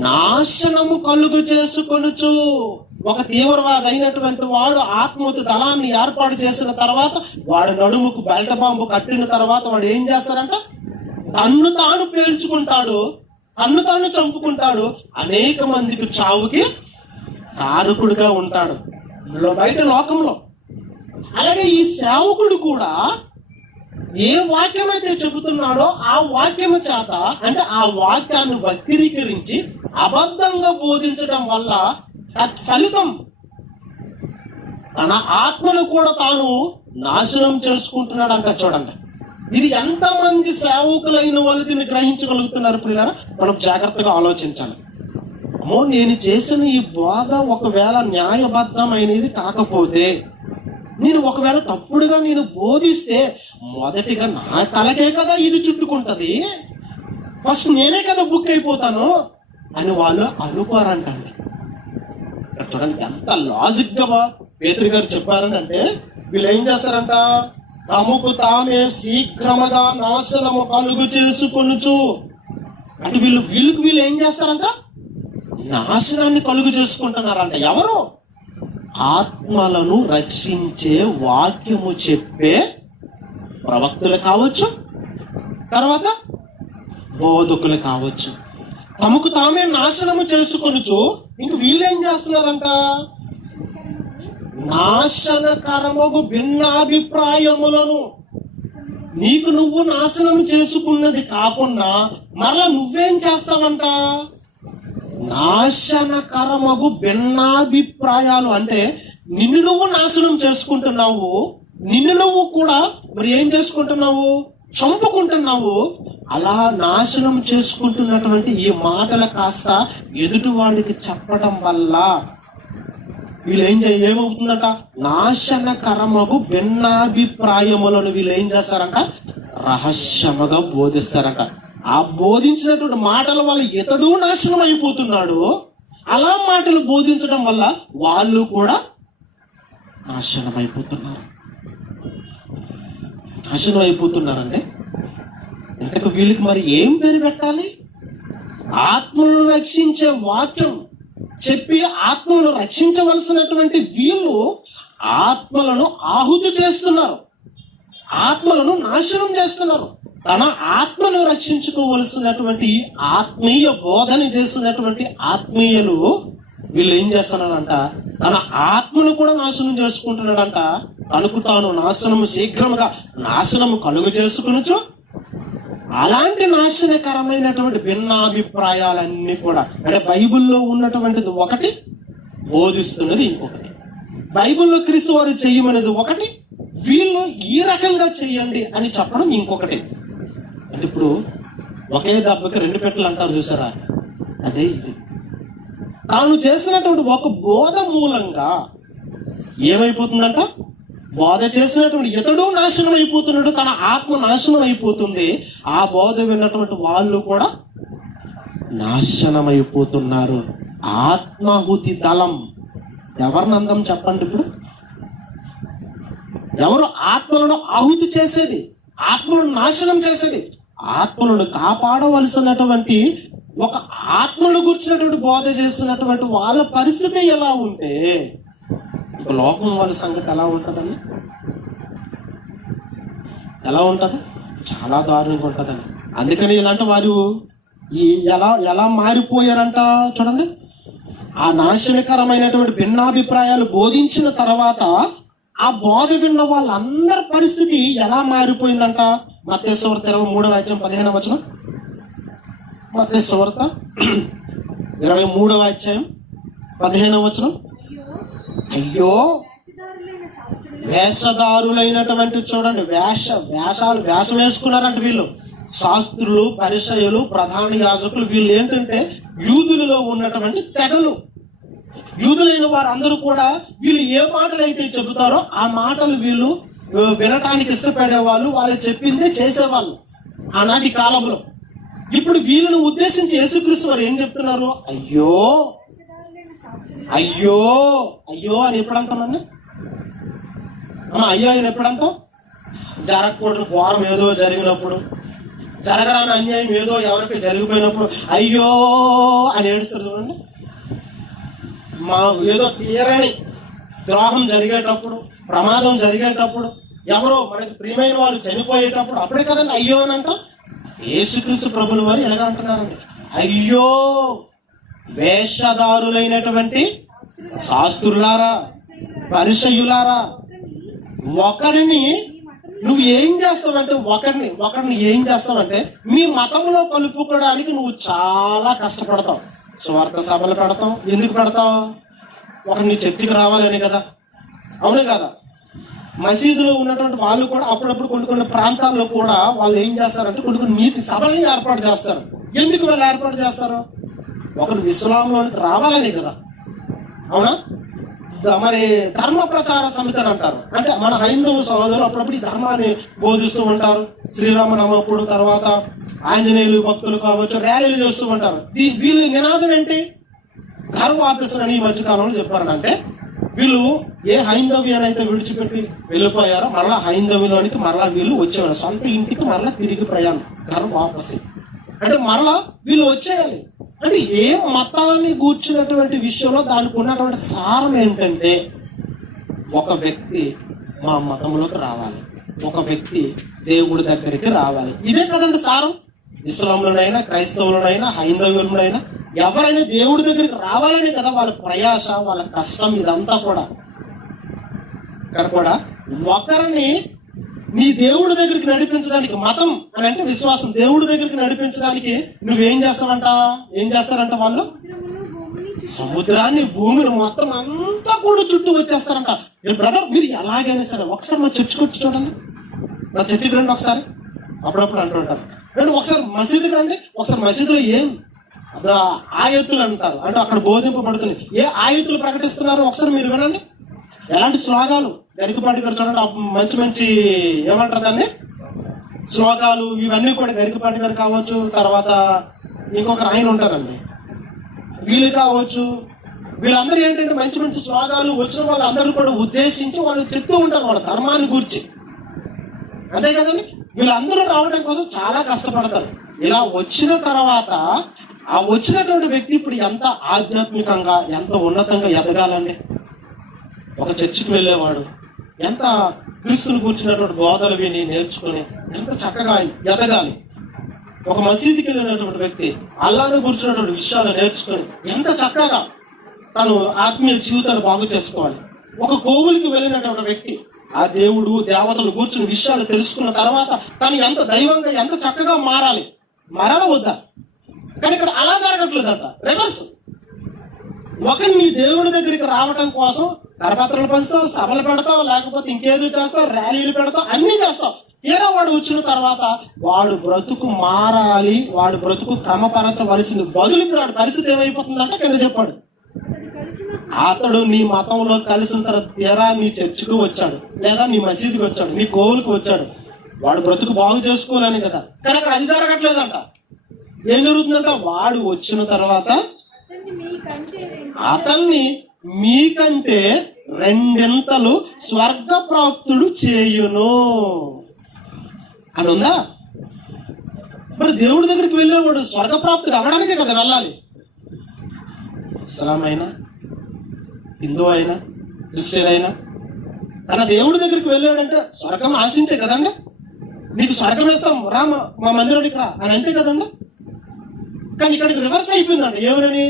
నాశనము కలుగు చేసుకొనుచు. ఒక తీవ్రవాది అయినటువంటి వాడు ఆత్మహత్య దళాన్ని ఏర్పాటు చేసిన తర్వాత, వాడు నడుముకు బెల్ట బాంబు కట్టిన తర్వాత వాడు ఏం చేస్తారంట? తన్ను తాను పేల్చుకుంటాడు, తన్ను తాను చంపుకుంటాడు, అనేక మందికి చావుకి కారకుడిగా ఉంటాడు బయట లోకంలో. అలాగే ఈ సేవకుడు కూడా ఏ వాక్యం అయితే చెబుతున్నాడో ఆ వాక్యము చేత, అంటే ఆ వాక్యాన్ని వక్రీకరించి అబద్ధంగా బోధించడం వల్ల తత్ఫలితం తన ఆత్మను కూడా తాను నాశనం చేసుకుంటున్నాడు అంట. చూడండి, ఇది ఎంతమంది సేవకులైన వాళ్ళు దీన్ని గ్రహించగలుగుతున్నారు ప్రియులారా? మనం జాగ్రత్తగా ఆలోచించాలి. అమ్మో, నేను చేసిన ఈ బోధ ఒకవేళ న్యాయబద్ధమైనది కాకపోతే, నేను ఒకవేళ తప్పుడుగా నేను బోధిస్తే మొదటిగా నా తలకే కదా ఇది చుట్టుకుంటది, ఫస్ట్ నేనే కదా బుక్ అయిపోతాను అని వాళ్ళు అనుకోరంటండి. చూడండి ఎంత లాజిక్ గా పేతురు గారు చెప్పారని అంటే, వీళ్ళు ఏం చేస్తారంట? తమకు తామే శీఘ్రముగా నాశనము కలుగు చేసుకొనుచు. అంటే వీళ్ళు ఏం చేస్తారంట? నాశనాన్ని కలుగు చేసుకుంటున్నారంట. ఎవరు? ఆత్మలను రక్షించే వాక్యము చెప్పే ప్రవక్తలు కావచ్చు, తర్వాత బోధకులు కావచ్చు. తమకు తామే నాశనము చేసుకొనుచు ఇంక వీళ్ళేం చేస్తున్నారంట? నాశనకరమగు భిన్నాభిప్రాయములను నీకు నువ్వు నాశనం చేసుకున్నది కాకుండా మరలా నువ్వేం చేస్తావంట? నాశనకరమగు భిన్నాభిప్రాయాలు అంటే నిన్ను నువ్వు నాశనం చేసుకుంటున్నావు, నిన్ను నువ్వు కూడా మరి ఏం చేసుకుంటున్నావు? చంపుకుంటున్నావు. అలా నాశనం చేసుకుంటున్నటువంటి ఈ మాటలు కాస్త ఎదుటి వాడికి చెప్పడం వల్ల వీళ్ళు ఏమవుతుందంట? నాశనకరమగు భిన్నాభిప్రాయములను వీళ్ళు ఏం చేస్తారంట? రహస్యముగా బోధిస్తారంట. ఆ బోధించినటువంటి మాటల వల్ల ఇతడు నాశనం అయిపోతున్నాడు. అలా మాటలు బోధించడం వల్ల వాళ్ళు కూడా నాశనం అయిపోతున్నారు. నాశనం అయిపోతున్నారంటే ఇంతకు వీళ్ళకి మరి ఏం పేరు పెట్టాలి? ఆత్మలను రక్షించే వాక్యం చెప్పి ఆత్మలను రక్షించవలసినటువంటి వీళ్ళు ఆత్మలను ఆహుతి చేస్తున్నారు, ఆత్మలను నాశనం చేస్తున్నారు. తన ఆత్మను రక్షించుకోవలసినటువంటి ఆత్మీయ బోధన చేసినటువంటి ఆత్మీయులు వీళ్ళు ఏం చేస్తున్నారంట? తన ఆత్మను కూడా నాశనం చేసుకుంటున్నాడంట. తనకు తాను నాశనము శీఘ్రముగా నాశనము కలుగు చేసుకునొచ్చు. అలాంటి నాశనకరమైనటువంటి భిన్నాభిప్రాయాలన్నీ కూడా అంటే బైబిల్లో ఉన్నటువంటిది ఒకటి, బోధిస్తున్నది ఇంకొకటి. బైబిల్లో క్రీస్తు వారు చెయ్యమనేది ఒకటి, వీళ్ళు ఈ రకంగా చెయ్యండి అని చెప్పడం ఇంకొకటి. అంటే ఇప్పుడు ఒకే దెబ్బకి రెండు పెట్టలు అంటారు చూసారా? అదే ఇది. తాను చేసినటువంటి ఒక బోధ మూలంగా ఏమైపోతుందంట? బోధ చేసినటువంటి ఇతడు నాశనం అయిపోతున్నాడు, తన ఆత్మ నాశనం అయిపోతుంది. ఆ బోధ విన్నటువంటి వాళ్ళు కూడా నాశనం అయిపోతున్నారు. ఆత్మాహుతి దళం ఎవరినందం చెప్పండి? ఇప్పుడు ఎవరు ఆత్మలను ఆహుతి చేసేది, ఆత్మలను నాశనం చేసేది, ఆత్మలను కాపాడవలసినటువంటి ఒక ఆత్మను గురించినటువంటి బోధ చేసినటువంటి వాళ్ళ పరిస్థితి ఎలా ఉంటే ఇక లోకం వాళ్ళ సంగతి ఎలా ఉంటుందండి? ఎలా ఉంటుంది? చాలా దారుణంగా ఉంటుందండి. అందుకని ఇలాంటి వారు ఎలా మారిపోయారంట చూడండి. ఆ నాశనకరమైనటువంటి భిన్నాభిప్రాయాలు బోధించిన తర్వాత ఆ బోధ విన్న వాళ్ళందరి పరిస్థితి ఎలా మారిపోయిందంట? మత్తయి సువార్త 23:15. మత్తయి సువార్త 23:15. అయ్యో వేషధారులైనటువంటి చూడండి, వేషాలు వేషం వేసుకున్నారంట వీళ్ళు. శాస్త్రులు, పరిసయ్యులు, ప్రధాన యాజకులు వీళ్ళు ఏంటంటే యూదులలో ఉన్నటువంటి తెగలు. యూదులైన వారందరూ కూడా వీళ్ళు ఏ మాటలు అయితే చెబుతారో ఆ మాటలు వీళ్ళు వినటానికి ఇష్టపడేవాళ్ళు, వాళ్ళు చెప్పిందే చేసేవాళ్ళు ఆనాటి కాలంలో. ఇప్పుడు వీళ్ళను ఉద్దేశించి యేసుక్రీస్తు వారు ఏం చెప్తున్నారు? అయ్యో అయ్యో అయ్యో అని ఎప్పుడు అంటామండి? అయ్యో అని ఎప్పుడు అంటాం? జరగకూడని ఘోరం ఏదో జరిగినప్పుడు, జరగరాని అన్యాయం ఏదో ఎవరికి జరిగిపోయినప్పుడు అయ్యో అని ఏడుస్తారు చూడండి. మా ఏదో తీరని ద్రోహం జరిగేటప్పుడు, ప్రమాదం జరిగేటప్పుడు, ఎవరో మనకి ప్రియమైన వాళ్ళు చనిపోయేటప్పుడు అప్పుడే కదండి అయ్యో అని అంటాం. యేసుక్రీస్తు ప్రభుల వారు ఎలాగ అంటున్నారండి? అయ్యో వేషధారులైనటువంటి శాస్త్రులారా, పరిసయ్యులారా, ఒకరిని నువ్వు ఏం చేస్తావంటే ఒకరిని ఏం చేస్తావంటే మీ మతంలో కలుపుకోవడానికి నువ్వు చాలా కష్టపడతావు. స్వార్థ సభలు పెడతావు. ఎందుకు పెడతావు? ఒకరిని చర్చికి రావాలని కదా, అవునే కదా? మసీదులో ఉన్నటువంటి వాళ్ళు కూడా అప్పుడప్పుడు కొన్ని ప్రాంతాల్లో కూడా వాళ్ళు ఏం చేస్తారంటే కొన్ని నీటి సభల్ని ఏర్పాటు చేస్తారు. ఎందుకు వాళ్ళు ఏర్పాటు చేస్తారు? ఒకరు విశ్రామంలోనికి రావాలని కదా, అవునా? మరి ధర్మ ప్రచార సమితి అని అంటారు. అంటే మన హైందవ సహోదరులు అప్పుడప్పుడు ఈ ధర్మాన్ని బోధిస్తూ ఉంటారు. శ్రీరామనవప్పుడు, తర్వాత ఆంజనేయులు భక్తులు కావచ్చు ర్యాలీలు చేస్తూ ఉంటారు. వీళ్ళ నినాదం ఏంటి? ఘర్ వాపస్ అని ఈ మధ్యకాలంలో చెప్పారంటే వీళ్ళు ఏ హైందవ్యానైతే విడిచిపెట్టి వెళ్ళిపోయారో మరలా హైందవ్యంలోనికి మరలా వీళ్ళు వచ్చేవారు. సొంత ఇంటికి మరలా తిరిగి ప్రయాణం, ఘర్ వాపసి. అంటే మరలా వీళ్ళు వచ్చేయాలి. అంటే ఏ మతాన్ని కూర్చున్నటువంటి విషయంలో దానికి ఉన్నటువంటి సారం ఏంటంటే, ఒక వ్యక్తి మా మతంలోకి రావాలి, ఒక వ్యక్తి దేవుడి దగ్గరికి రావాలి. ఇదే కదండి సారం. ఇస్లాంలోనైనా, క్రైస్తవులనైనా, హైందవులనైనా ఎవరైనా దేవుడి దగ్గరికి రావాలనే కదా వాళ్ళ ప్రయాస, వాళ్ళ కష్టం. ఇదంతా కూడా ఇక్కడ కూడా ఒకరిని నీ దేవుడి దగ్గరికి నడిపించడానికి, మతం అని అంటే విశ్వాసం, దేవుడి దగ్గరికి నడిపించడానికి నువ్వేం చేస్తావంట? ఏం చేస్తారంట వాళ్ళు? సముద్రాన్ని, భూమిని మొత్తం అంతా కూడా చుట్టూ వచ్చేస్తారంట. బ్రదర్, మీరు ఎలాగైనా సరే ఒకసారి మా చర్చికి వచ్చి చూడండి, మా చర్చికి రండి ఒకసారి. అప్పుడప్పుడు అంటుంటారు, రండి ఒకసారి మసీదుకి రండి. ఒకసారి మసీదులో ఏం ఆయత్తులు అంటారు, అంటే అక్కడ బోధింపబడుతుంది. ఏ ఆయత్తులు ప్రకటిస్తున్నారు ఒకసారి మీరు వినండి. ఎలాంటి శ్లోకాలు, గరికపాటి గారు చూడండి, మంచి మంచి ఏమంటారు దాన్ని, శ్లోకాలు ఇవన్నీ కూడా. గరికపాటి గారు కావచ్చు, తర్వాత ఇంకొకరు ఆయన ఉంటారండి, వీళ్ళు కావచ్చు. వీళ్ళందరూ ఏంటంటే మంచి మంచి శ్లోకాలు వచ్చిన వాళ్ళందరూ కూడా ఉద్దేశించి వాళ్ళు చెప్తూ ఉంటారు వాళ్ళ ధర్మాన్ని గురించి, అంతే కదండి. వీళ్ళందరూ రావడం కోసం చాలా కష్టపడతారు. ఇలా వచ్చిన తర్వాత ఆ వచ్చినటువంటి వ్యక్తి ఇప్పుడు ఎంత ఆధ్యాత్మికంగా, ఎంత ఉన్నతంగా ఎదగాలండి. ఒక చర్చికి వెళ్ళేవాడు ఎంత క్రీస్తుని కూర్చున్నటువంటి బోధలు విని నేర్చుకుని ఎంత చక్కగా ఎదగాలి. ఒక మసీదుకి వెళ్ళినటువంటి వ్యక్తి అల్లాహ్ని కూర్చున్నటువంటి విషయాలు నేర్చుకొని ఎంత చక్కగా తను ఆత్మీయ జీవితాన్ని బాగు చేసుకోవాలి. ఒక కోవులకి వెళ్ళినటువంటి వ్యక్తి ఆ దేవుడు, దేవతలు కూర్చుని విషయాలు తెలుసుకున్న తర్వాత తను ఎంత దైవంగా, ఎంత చక్కగా మారాల వద్దా? కానీ ఇక్కడ అలా జరగట్లేదట, రివర్స్. ఒకరి నీ దేవుడి దగ్గరికి రావటం కోసం కరపత్రాలు పంచుతావు, సభలు పెడతావు, లేకపోతే ఇంకేదో చేస్తావు, ర్యాలీలు పెడతావు, అన్ని చేస్తావు. తీరా వాడు వచ్చిన తర్వాత వాడు బ్రతుకు మారాలి, వాడు బ్రతుకు క్రమపరచవలసింది. బదులు ఇప్పుడు వాడి పరిస్థితి ఏమైపోతుందంటే కింద చెప్పాడు, అతడు నీ మతంలో కలిసిన తర్వాత తీరా నీ చర్చికి వచ్చాడు, లేదా నీ మసీదుకి వచ్చాడు, నీ కోవులకు వచ్చాడు, వాడు బ్రతుకు బాగు చేసుకోవాలని కదా. కానీ అక్కడ అది జరగట్లేదంట. ఏం జరుగుతుందంట, వాడు వచ్చిన తర్వాత అతన్ని మీకంటే రెండింతలు స్వర్గప్రాప్తుడు చేయును అని ఉందా? మరి దేవుడి దగ్గరికి వెళ్ళేవాడు స్వర్గప్రాప్తుడు అవ్వడానికే కదా వెళ్ళాలి. ఇస్లాం అయినా, హిందూ అయినా, క్రిస్టియన్ అయినా తన దేవుడి దగ్గరికి వెళ్ళాడంటే స్వర్గం ఆశించే కదండి. నీకు స్వర్గం ఇస్తాం రా, మా మందిరానికి రా అని అంతే కదండి. కానీ ఇక్కడికి రివర్స్ అయిపోయిందండి. ఎవరని?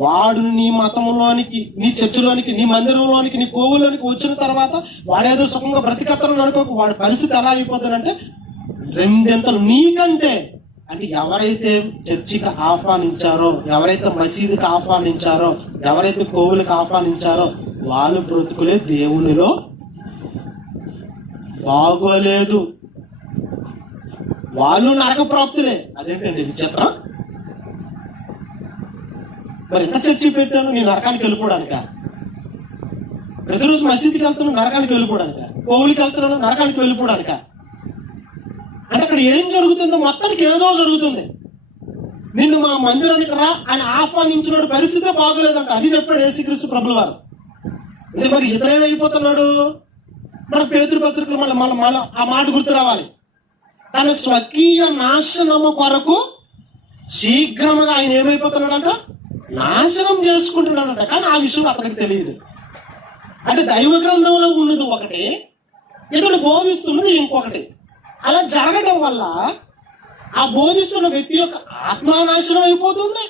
వాడు నీ మతంలోనికి, నీ చర్చిలోనికి, నీ మందిరంలోనికి, నీ కోవులోనికి వచ్చిన తర్వాత వాడేదో సుఖంగా బ్రతికత్తనని అనుకోక వాడి పరిస్థితి ఎలా అయిపోతుందంటే రెండింతలు నీకంటే. అంటే ఎవరైతే చర్చికి ఆహ్వానించారో, ఎవరైతే మసీదుకి ఆహ్వానించారో, ఎవరైతే కోవులకు ఆహ్వానించారో వాళ్ళు బ్రతుకులే దేవునిలో బాగోలేదు, వాళ్ళు నరక ప్రాప్తులే. అదేంటండి విచిత్రం. మరి ఎంత చర్చి పెట్టాను నేను నరకానికి వెళ్ళిపోవడానిక? ప్రతిరోజు మసీదుకి వెళ్తున్నాను నరకానికి వెళ్ళిపోవడానిక? కోవులకి వెళ్తున్నాను నరకానికి వెళ్ళిపోవడానిక? అంటే అక్కడ ఏం జరుగుతుందో మొత్తానికి ఏదో జరుగుతుంది. నిన్ను మా మందిరానికి రా అని ఆహ్వానించిన పరిస్థితే బాగోలేదంట. అది చెప్పాడు యేసుక్రీస్తు ప్రభుల వారు. అంటే మరి ఇతరేమైపోతున్నాడు? మన పేతురు పత్రికలు మళ్ళీ ఆ మాట గుర్తు రావాలి. తన స్వకీయ నాశనము కొరకు శీఘ్రముగా ఆయన ఏమైపోతున్నాడంట? నాశనం చేసుకుంటున్నాడంట. కానీ ఆ విషయం అతనికి తెలియదు. అంటే దైవ గ్రంథంలో ఉన్నది ఒకటి, ఇతడు బోధిస్తున్నది ఇంకొకటి. అలా జరగడం వల్ల ఆ బోధిస్తున్న వ్యక్తి యొక్క ఆత్మనాశనం అయిపోతుంది,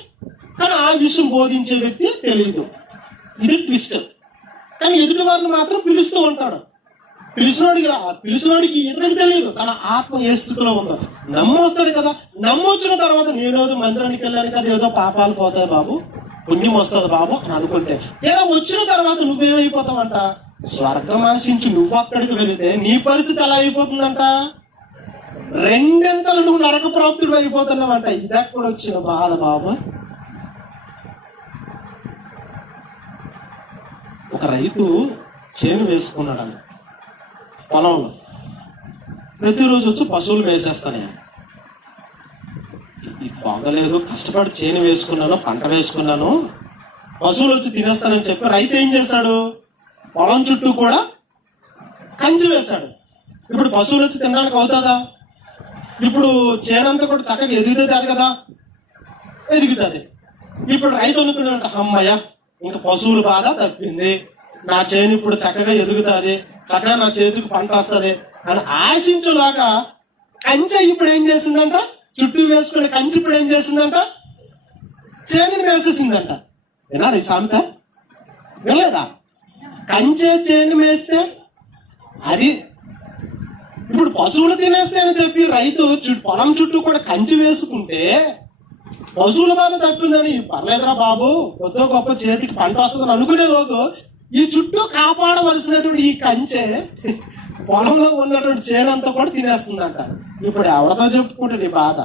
కానీ ఆ విషయం బోధించే వ్యక్తి తెలియదు. ఇది ట్విస్ట్. కానీ ఎదుటి వారిని మాత్రం పిలుస్తూ ఉంటాడు. పిలిచినోడికి ఇతనికి తెలియదు తన ఆత్మ ఏ స్థితిలో ఉందో. నమ్మొస్తాడు కదా. నమ్మొచ్చిన తర్వాత నేనేదో మందిరానికి వెళ్ళాను కదా, ఏదో పాపాలు పోతాయి బాబు, పుణ్యం వస్తుంది బాబు అని అనుకుంటే తీరా వచ్చిన తర్వాత నువ్వేమైపోతావంట? స్వర్గం ఆశించి నువ్వు అక్కడికి వెళితే నీ పరిస్థితి ఎలా అయిపోతుందంట? రెండింతలు నువ్వు నరక ప్రాప్తుడు అయిపోతున్నావంట. ఇదక్కడ వచ్చిన బాధ బాబు. ఒక రైతు చేను వేసుకున్నాడంట పొలంలో. ప్రతిరోజు వచ్చి పశువులు వేసేస్తాను. ఇది బాగలేదు, కష్టపడి చేను వేసుకున్నాను, పంట వేసుకున్నాను, పశువులు వచ్చి తినేస్తానని చెప్పి రైతు ఏం చేశాడు? పొలం చుట్టూ కూడా కంచి వేశాడు. ఇప్పుడు పశువులు వచ్చి తినడానికి అవుతుందా? ఇప్పుడు చేనంతా కూడా చక్కగా ఎదుగుతుంది అది కదా, ఎదుగుతుంది. ఇప్పుడు రైతు అనుకున్నాడంట, అమ్మయ్య ఇంకా పశువుల బాధ తప్పింది, నా చేను ఇప్పుడు చక్కగా ఎదుగుతుంది, చక్కగా నా చేతికి పంట వస్తుంది అని ఆశించులాగా కంచె ఇప్పుడు ఏం చేసిందంట, చుట్టూ వేసుకుని కంచె ఇప్పుడు ఏం చేసిందంట, చేనుని వేసేసిందంట. వినాలి ఈ సామెత, వినలేదా? కంచె చేను వేస్తే అది ఇప్పుడు పశువులు తినేస్తే అని చెప్పి రైతు పొలం చుట్టూ కూడా కంచె వేసుకుంటే పశువుల బాధ తప్పిందని, పర్లేదురా బాబు కొద్దో గొప్ప చేతికి పంట వస్తుందని అనుకునే లోపు ఈ చుట్టూ కాపాడవలసినటువంటి ఈ కంచె పొలంలో ఉన్నటువంటి చేనంతా కూడా తినేస్తుందంట. ఇప్పుడు ఎవరితో చెప్పుకుంటాడు ఈ బాధ?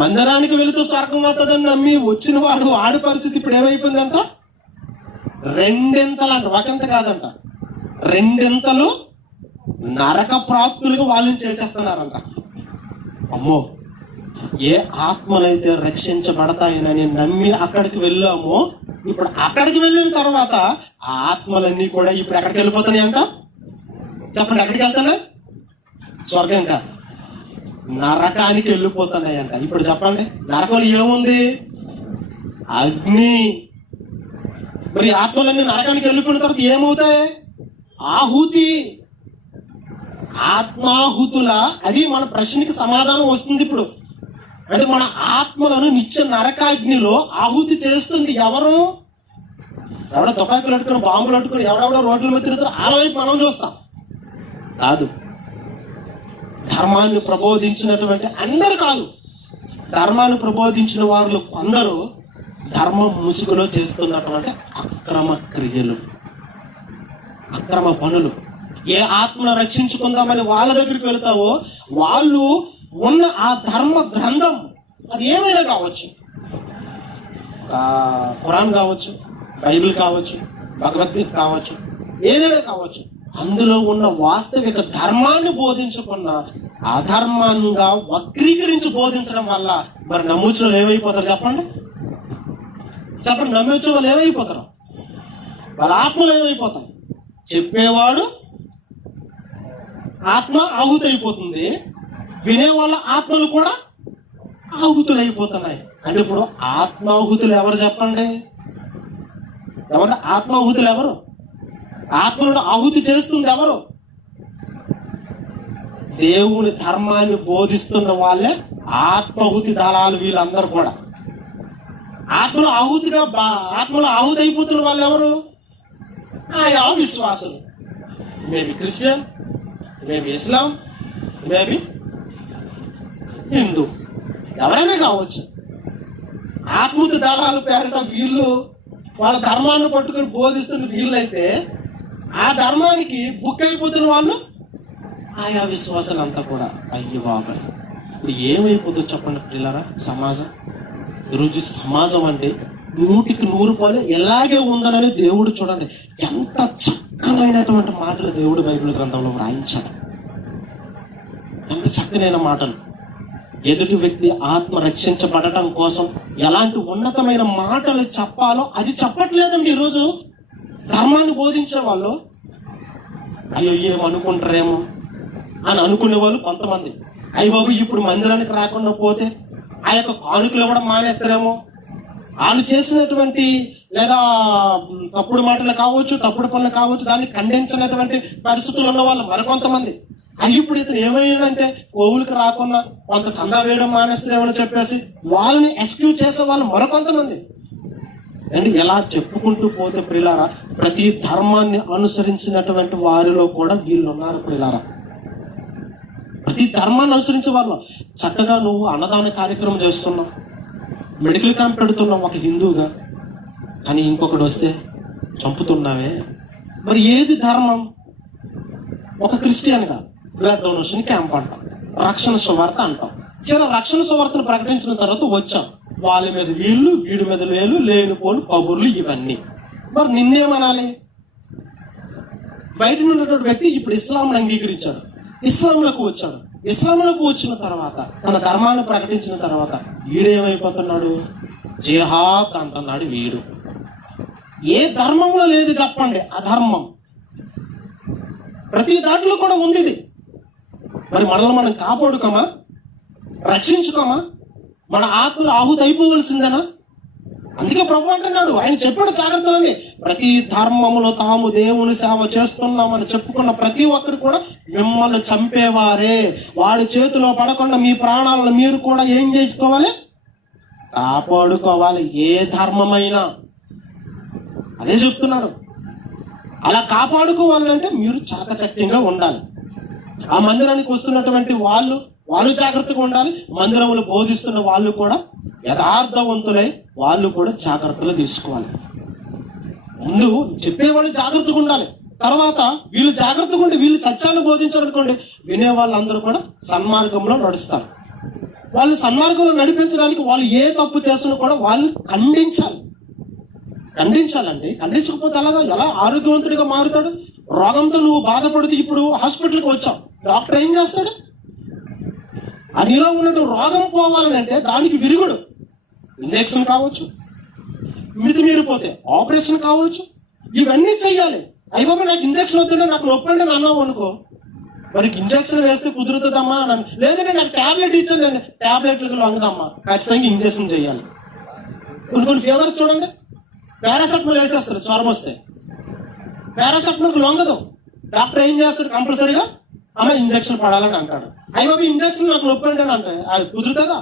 మందిరానికి వెళుతూ స్వర్గం అవుతుందని నమ్మి వచ్చిన వాడు ఆడి పరిస్థితి ఇప్పుడు ఏమైపోయిందంట, రెండింతలు అంట, ఒకంత కాదంట, రెండింతలు నరక ప్రాప్తులుగా వాళ్ళని చేసేస్తున్నారంట. అమ్మో, ఏ ఆత్మలైతే రక్షించబడతాయనని నమ్మి అక్కడికి వెళ్ళామో, ఇప్పుడు అక్కడికి వెళ్ళిన తర్వాత ఆ ఆత్మలన్నీ కూడా ఇప్పుడు ఎక్కడికి వెళ్ళిపోతున్నాయి అంట? చెప్పండి, ఎక్కడికి వెళ్తున్నాయి? స్వర్గం కాదు, నరకానికి వెళ్ళిపోతున్నాయి అంట. ఇప్పుడు చెప్పండి, నరకంలో ఏముంది? అగ్ని. మరి ఆత్మలన్నీ నరకానికి వెళ్ళిపోయిన తర్వాత ఏమవుతాయి? ఆహుతి. ఆత్మాహుతుల, అది మన ప్రశ్నకి సమాధానం వస్తుంది ఇప్పుడు. అంటే మన ఆత్మలను నిత్య నరకాగ్నిలో ఆహుతి చేస్తుంది ఎవరు? ఎవడో తుపాకులు అట్టుకుని బాంబులు అట్టుకుని ఎవడెవడో రోడ్ల మీద తిరుగుతారు, ఆ వైపు మనం చూస్తాం కాదు. ధర్మాన్ని ప్రబోధించినటువంటి అందరు కాదు, ధర్మాన్ని ప్రబోధించిన వారు కొందరు ధర్మం ముసుగులో చేస్తున్నటువంటి అక్రమ క్రియలు, అక్రమ పనులు. ఏ ఆత్మను రక్షించుకుందామని వాళ్ళ దగ్గరికి వెళ్తావో వాళ్ళు ఉన్న ఆ ధర్మ గ్రంథం, అది ఏమైనా కావచ్చు, ఖురాన్ కావచ్చు, బైబిల్ కావచ్చు, భగవద్గీత కావచ్చు, ఏదైనా కావచ్చు, అందులో ఉన్న వాస్తవిక ధర్మాన్ని బోధించకుండా అధర్మంగా వక్రీకరించి బోధించడం వల్ల మరి నమ్మొచ్చిన వాళ్ళు ఏమైపోతారు? చెప్పండి, చెప్పండి, నమ్మొచ్చే వాళ్ళు ఏమైపోతారు? వాళ్ళ ఆత్మలు ఏమైపోతాయి? చెప్పేవాడు ఆత్మ ఆహుతి అయిపోతుంది, వినే వాళ్ళ ఆత్మలు కూడా ఆహుతులు అయిపోతున్నాయి. అంటే ఇప్పుడు ఆత్మాహుతులు ఎవరు చెప్పండి? ఎవరు ఆత్మాహుతులు? ఎవరు ఆత్మలను ఆహుతి చేస్తుంది? ఎవరు? దేవుని ధర్మాన్ని బోధిస్తున్న వాళ్ళే ఆత్మాహుతి దళాలు. వీళ్ళందరూ కూడా ఆత్మలో ఆహుతి అయిపోతున్న వాళ్ళు ఎవరు? ఆయా విశ్వాసులు. మేబీ క్రిస్టియన్, మేబీ ఇస్లాం, మేబీ హిందూ, ఎవరైనా కావచ్చు. ఆత్మహుతి దళాలు పేరట వీళ్ళు వాళ్ళ ధర్మాన్ని పట్టుకుని బోధిస్తున్న వీళ్ళైతే ఆ ధర్మానికి బుక్ అయిపోతున్న వాళ్ళు ఆయా విశ్వాసాలు అంతా కూడా. అయ్యో బాబాయ్, ఇప్పుడు ఏమైపోతుందో చెప్పండి పిల్లరా సమాజం. ఈరోజు సమాజం అంటే 100% ఎలాగే ఉందనని దేవుడు చూడండి ఎంత చక్కనైనటువంటి మాటలు దేవుడు బైబిల్ గ్రంథంలో వ్రాయించాడు. ఎంత చక్కనైన మాటలు. ఎదుటి వ్యక్తి ఆత్మ రక్షించబడటం కోసం ఎలాంటి ఉన్నతమైన మాటలు చెప్పాలో అది చెప్పట్లేదండి ఈరోజు ధర్మాన్ని బోధించే వాళ్ళు. అయ్యో ఏమనుకుంటారేమో అని అనుకునే వాళ్ళు కొంతమంది. అయ్య బాబు ఇప్పుడు మందిరానికి రాకుండా పోతే ఆ యొక్క కానుకలు ఇవ్వడం మానేస్తారేమో, వాళ్ళు చేసినటువంటి లేదా తప్పుడు మాటలు కావచ్చు, తప్పుడు పనులు కావచ్చు, దాన్ని ఖండించినటువంటి పరిస్థితులు ఉన్న వాళ్ళు మరికొంతమంది. ఇప్పుడు ఇతను ఏమైందంటే కోవులకి రాకుండా కొంత చందా వేయడం మానేస్తారేమని చెప్పేసి వాళ్ళని ఎక్స్క్యూజ్ చేసే వాళ్ళు మరికొంతమంది. అండ్ ఎలా చెప్పుకుంటూ పోతే ప్రియులారా, ప్రతి ధర్మాన్ని అనుసరించినటువంటి వారిలో కూడా వీళ్ళు ఉన్నారు ప్రియులారా. ప్రతి ధర్మాన్ని అనుసరించే వాళ్ళు. చక్కగా నువ్వు అన్నదాన కార్యక్రమం చేస్తున్నావు, మెడికల్ క్యాంప్ పెడుతున్నావు ఒక హిందూగా, కానీ ఇంకొకటి వస్తే చంపుతున్నావే. మరి ఏది ధర్మం? ఒక క్రిస్టియన్గా బ్లడ్ డొనేషన్ క్యాంప్ అంటాం, రక్షణ సువార్త అంటాం. చిన్న రక్షణ సువార్తను ప్రకటించిన తర్వాత వచ్చాం, వాళ్ళ మీద వీళ్ళు, వీడి మీద వేలు, లేనిపోని కబుర్లు ఇవన్నీ. మరి నిన్నేమనాలి? బయట ఉన్నటువంటి వ్యక్తి ఇప్పుడు ఇస్లాంను అంగీకరించాడు, ఇస్లాంలోకి వచ్చాడు. ఇస్లాంలోకి వచ్చిన తర్వాత తన ధర్మాన్ని ప్రకటించిన తర్వాత వీడేమైపోతున్నాడు? జిహాద్ అంటున్నాడు వీడు. ఏ ధర్మంలో లేదు చెప్పండి అధర్మం? ప్రతి దాంట్లో కూడా ఉంది ఇది. మరి మనల్ని మనం కాపాడుకోమా, రక్షించుకోమా, మన ఆత్మలు ఆహుతి అయిపోవలసిందేనా? అందుకే ప్రభు అంటున్నాడు, ఆయన చెప్పాడు జాగ్రత్తలని, ప్రతి ధర్మములో తాము దేవుని సేవ చేస్తున్నామని చెప్పుకున్న ప్రతి ఒక్కరు కూడా మిమ్మల్ని చంపేవారే, వాడి చేతిలో పడకుండా మీ ప్రాణాలను మీరు కూడా ఏం చేసుకోవాలి? కాపాడుకోవాలి. ఏ ధర్మమైనా అదే చెప్తున్నాడు. అలా కాపాడుకోవాలంటే మీరు చాకచక్యంగా ఉండాలి. ఆ మందిరానికి వస్తున్నటువంటి వాళ్ళు జాగ్రత్తగా ఉండాలి. మందిరంలో బోధిస్తున్న వాళ్ళు కూడా యథార్థవంతులై వాళ్ళు కూడా జాగ్రత్తలు తీసుకోవాలి. ముందు చెప్పేవాళ్ళు జాగ్రత్తగా ఉండాలి. తర్వాత వీళ్ళు జాగ్రత్తగా ఉండి వీళ్ళు సత్యాన్ని బోధించాలనుకోండి, వినే వాళ్ళందరూ కూడా సన్మార్గంలో నడుస్తారు. వాళ్ళు సన్మార్గంలో నడిపించడానికి వాళ్ళు ఏ తప్పు చేస్తున్నా కూడా వాళ్ళు ఖండించాలండి. ఖండించకపోతే ఎలా ఆరోగ్యవంతుడిగా మారుతాడు? రోగంతో నువ్వు బాధపడుతూ ఇప్పుడు హాస్పిటల్కి వచ్చావు, డాక్టర్ ఏం చేస్తాడు? ఆ నీలో ఉన్నట్టు రోగం పోవాలని అంటే దానికి విరుగుడు ఇంజెక్షన్ కావచ్చు, మీరిపోతే ఆపరేషన్ కావచ్చు, ఇవన్నీ చెయ్యాలి. అయ్యబాబా నాకు ఇంజెక్షన్ వద్దంటే, నాకు నొప్పి అంటే అన్నావు అనుకో, మరి ఇంజెక్షన్ వేస్తే కుదురుతుందమ్మా అని. లేదంటే నాకు ట్యాబ్లెట్ ఇచ్చాను, నేను ట్యాబ్లెట్లకు లొంగదమ్మా, ఖచ్చితంగా ఇంజెక్షన్ చేయాలి. కొన్ని ఫీవర్స్ చూడండి, పారాసెటమాల్ వేసేస్తారు జ్వరం వస్తే, పారాసెటమాల్కి లొంగదు. డాక్టర్ ఏం చేస్తాడు? కంపల్సరీగా అమ్మ ఇంజెక్షన్ పడాలని అంటాడు. అయ్యబాబా ఇంజెక్షన్ నాకు నొప్పి అంటే అంటే అది కుదురుతుందా?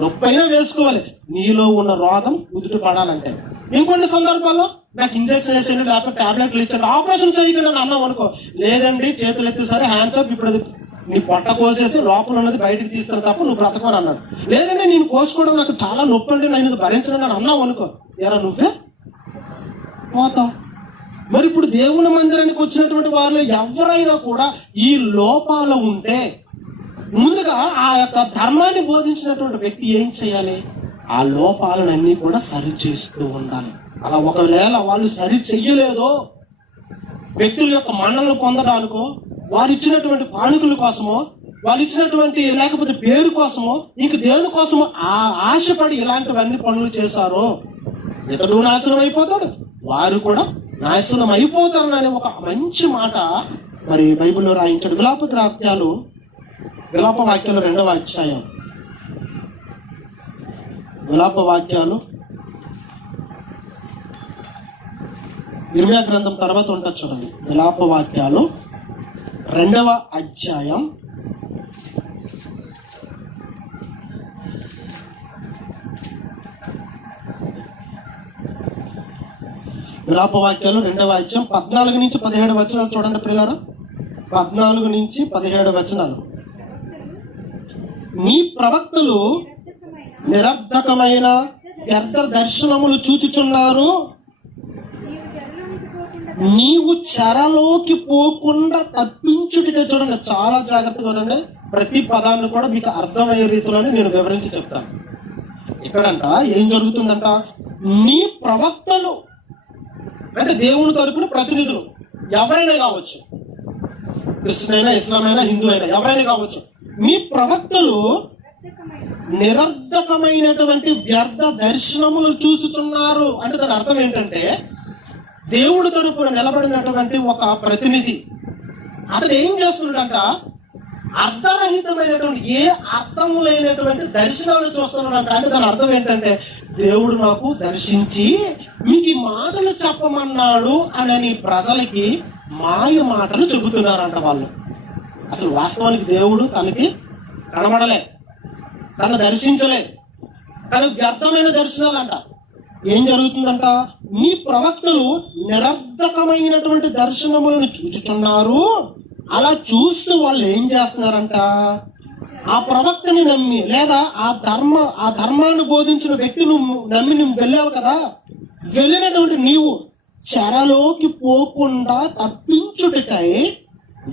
నొప్పి అయినా వేసుకోవాలి, నీలో ఉన్న రోగం కుదుట పడాలంటే. ఇంకొన్ని సందర్భాల్లో నాకు ఇంజెక్షన్ వేసేయండి, లేకపోతే టాబ్లెట్లు ఇచ్చండి, ఆపరేషన్ చేయగలను అన్నాం అనుకో, లేదండి చేతులు ఎత్తేసరి హ్యాండ్స్ అప్, ఇప్పుడు నీ పొట్ట కోసేసి లోపల ఉన్నది బయటకు తీస్తాను తప్ప నువ్వు బ్రతకమని అన్నాడు. లేదండి నేను కోసుకోవడం నాకు చాలా నొప్పి అంటే నేను ఇది భరించను అని అన్నావు అనుకో, ఎరా నువ్వే పోతావు. మరి ఇప్పుడు దేవుని మందిరానికి వచ్చినటువంటి వారిలో ఎవరైనా కూడా ఈ లోపాలు ఉంటే ముందుగా ఆ యొక్క ధర్మాన్ని బోధించినటువంటి వ్యక్తి ఏం చేయాలి? ఆ లోపాలన్నీ కూడా సరి చేస్తూ ఉండాలి. అలా ఒకవేళ వాళ్ళు సరి చెయ్యలేదో, వ్యక్తుల యొక్క మన్నలను పొందడానికో, వారు ఇచ్చినటువంటి కానుకల కోసమో, వాళ్ళు ఇచ్చినటువంటి లేకపోతే పేరు కోసమో, ఇంక దేవుని కోసమో ఆశపడి ఇలాంటివన్నీ పనులు చేశారో, ఇతడు నాశనం అయిపోతాడు, వారు కూడా నాశనం అయిపోతారనే ఒక మంచి మాట మరి బైబిల్లో రాయించాడు. విలాప వాక్యాలు 2వ అధ్యాయం, విలాప వాక్యాలు ఇర్మియా గ్రంథం తర్వాత ఉంటుంది చూడండి. విలాప వాక్యాలు 2వ అధ్యాయం 14 నుంచి 17 వచనాలు చూడండి పిల్లరా. 14 నుంచి 17 వచనాలు. నీ ప్రవక్తలు నిరర్ధకమైన వ్యర్థ దర్శనములు చూచుచున్నారు, నీవు చెరలోకి పోకుండా తప్పించుటిగా. చూడండి, చాలా జాగ్రత్తగా ఉండండి. ప్రతి పదాన్ని కూడా మీకు అర్థమయ్యే రీతిలోనే నేను వివరించి చెప్తాను. ఇక్కడంట ఏం జరుగుతుందంట, నీ ప్రవక్తలు అంటే దేవుని తరపున ప్రతినిధులు ఎవరైనా కావచ్చు, క్రిస్టియన్ అయినా, ఇస్లాం అయినా, హిందూ అయినా, ఎవరైనా కావచ్చు, మీ ప్రవక్తలు నిరర్ధకమైనటువంటి వ్యర్థ దర్శనములు చూసుచున్నారు. అంటే దాని అర్థం ఏంటంటే, దేవుడి తరపున నిలబడినటువంటి ఒక ప్రతినిధి అతను ఏం చేస్తున్నాడంట, అర్థరహితమైనటువంటి ఏ అర్థం లేనటువంటి దర్శనాలు చూస్తున్నాడంట. అంటే దాని అర్థం ఏంటంటే, దేవుడు నాకు దర్శించి మీకు ఈ మాటలు చెప్పమన్నాడు అని ప్రజలకి మాయ మాటలు చెబుతున్నారంట వాళ్ళు. అసలు వాస్తవానికి దేవుడు తనకి కనబడలే, తను దర్శించలే, కానీ వ్యర్థమైన దర్శనాలు అంట. ఏం జరుగుతుందంట, మీ ప్రవక్తలు నిరర్ధకమైనటువంటి దర్శనములను చూచుచున్నారు. అలా చూస్తూ వాళ్ళు ఏం చేస్తున్నారంట, ఆ ప్రవక్తని నమ్మి లేదా ఆ ధర్మాన్ని బోధించిన వ్యక్తి నువ్వు నమ్మి నువ్వు వెళ్ళావు కదా, వెళ్ళినటువంటి నీవు చెరలోకి పోకుండా తప్పించుటకై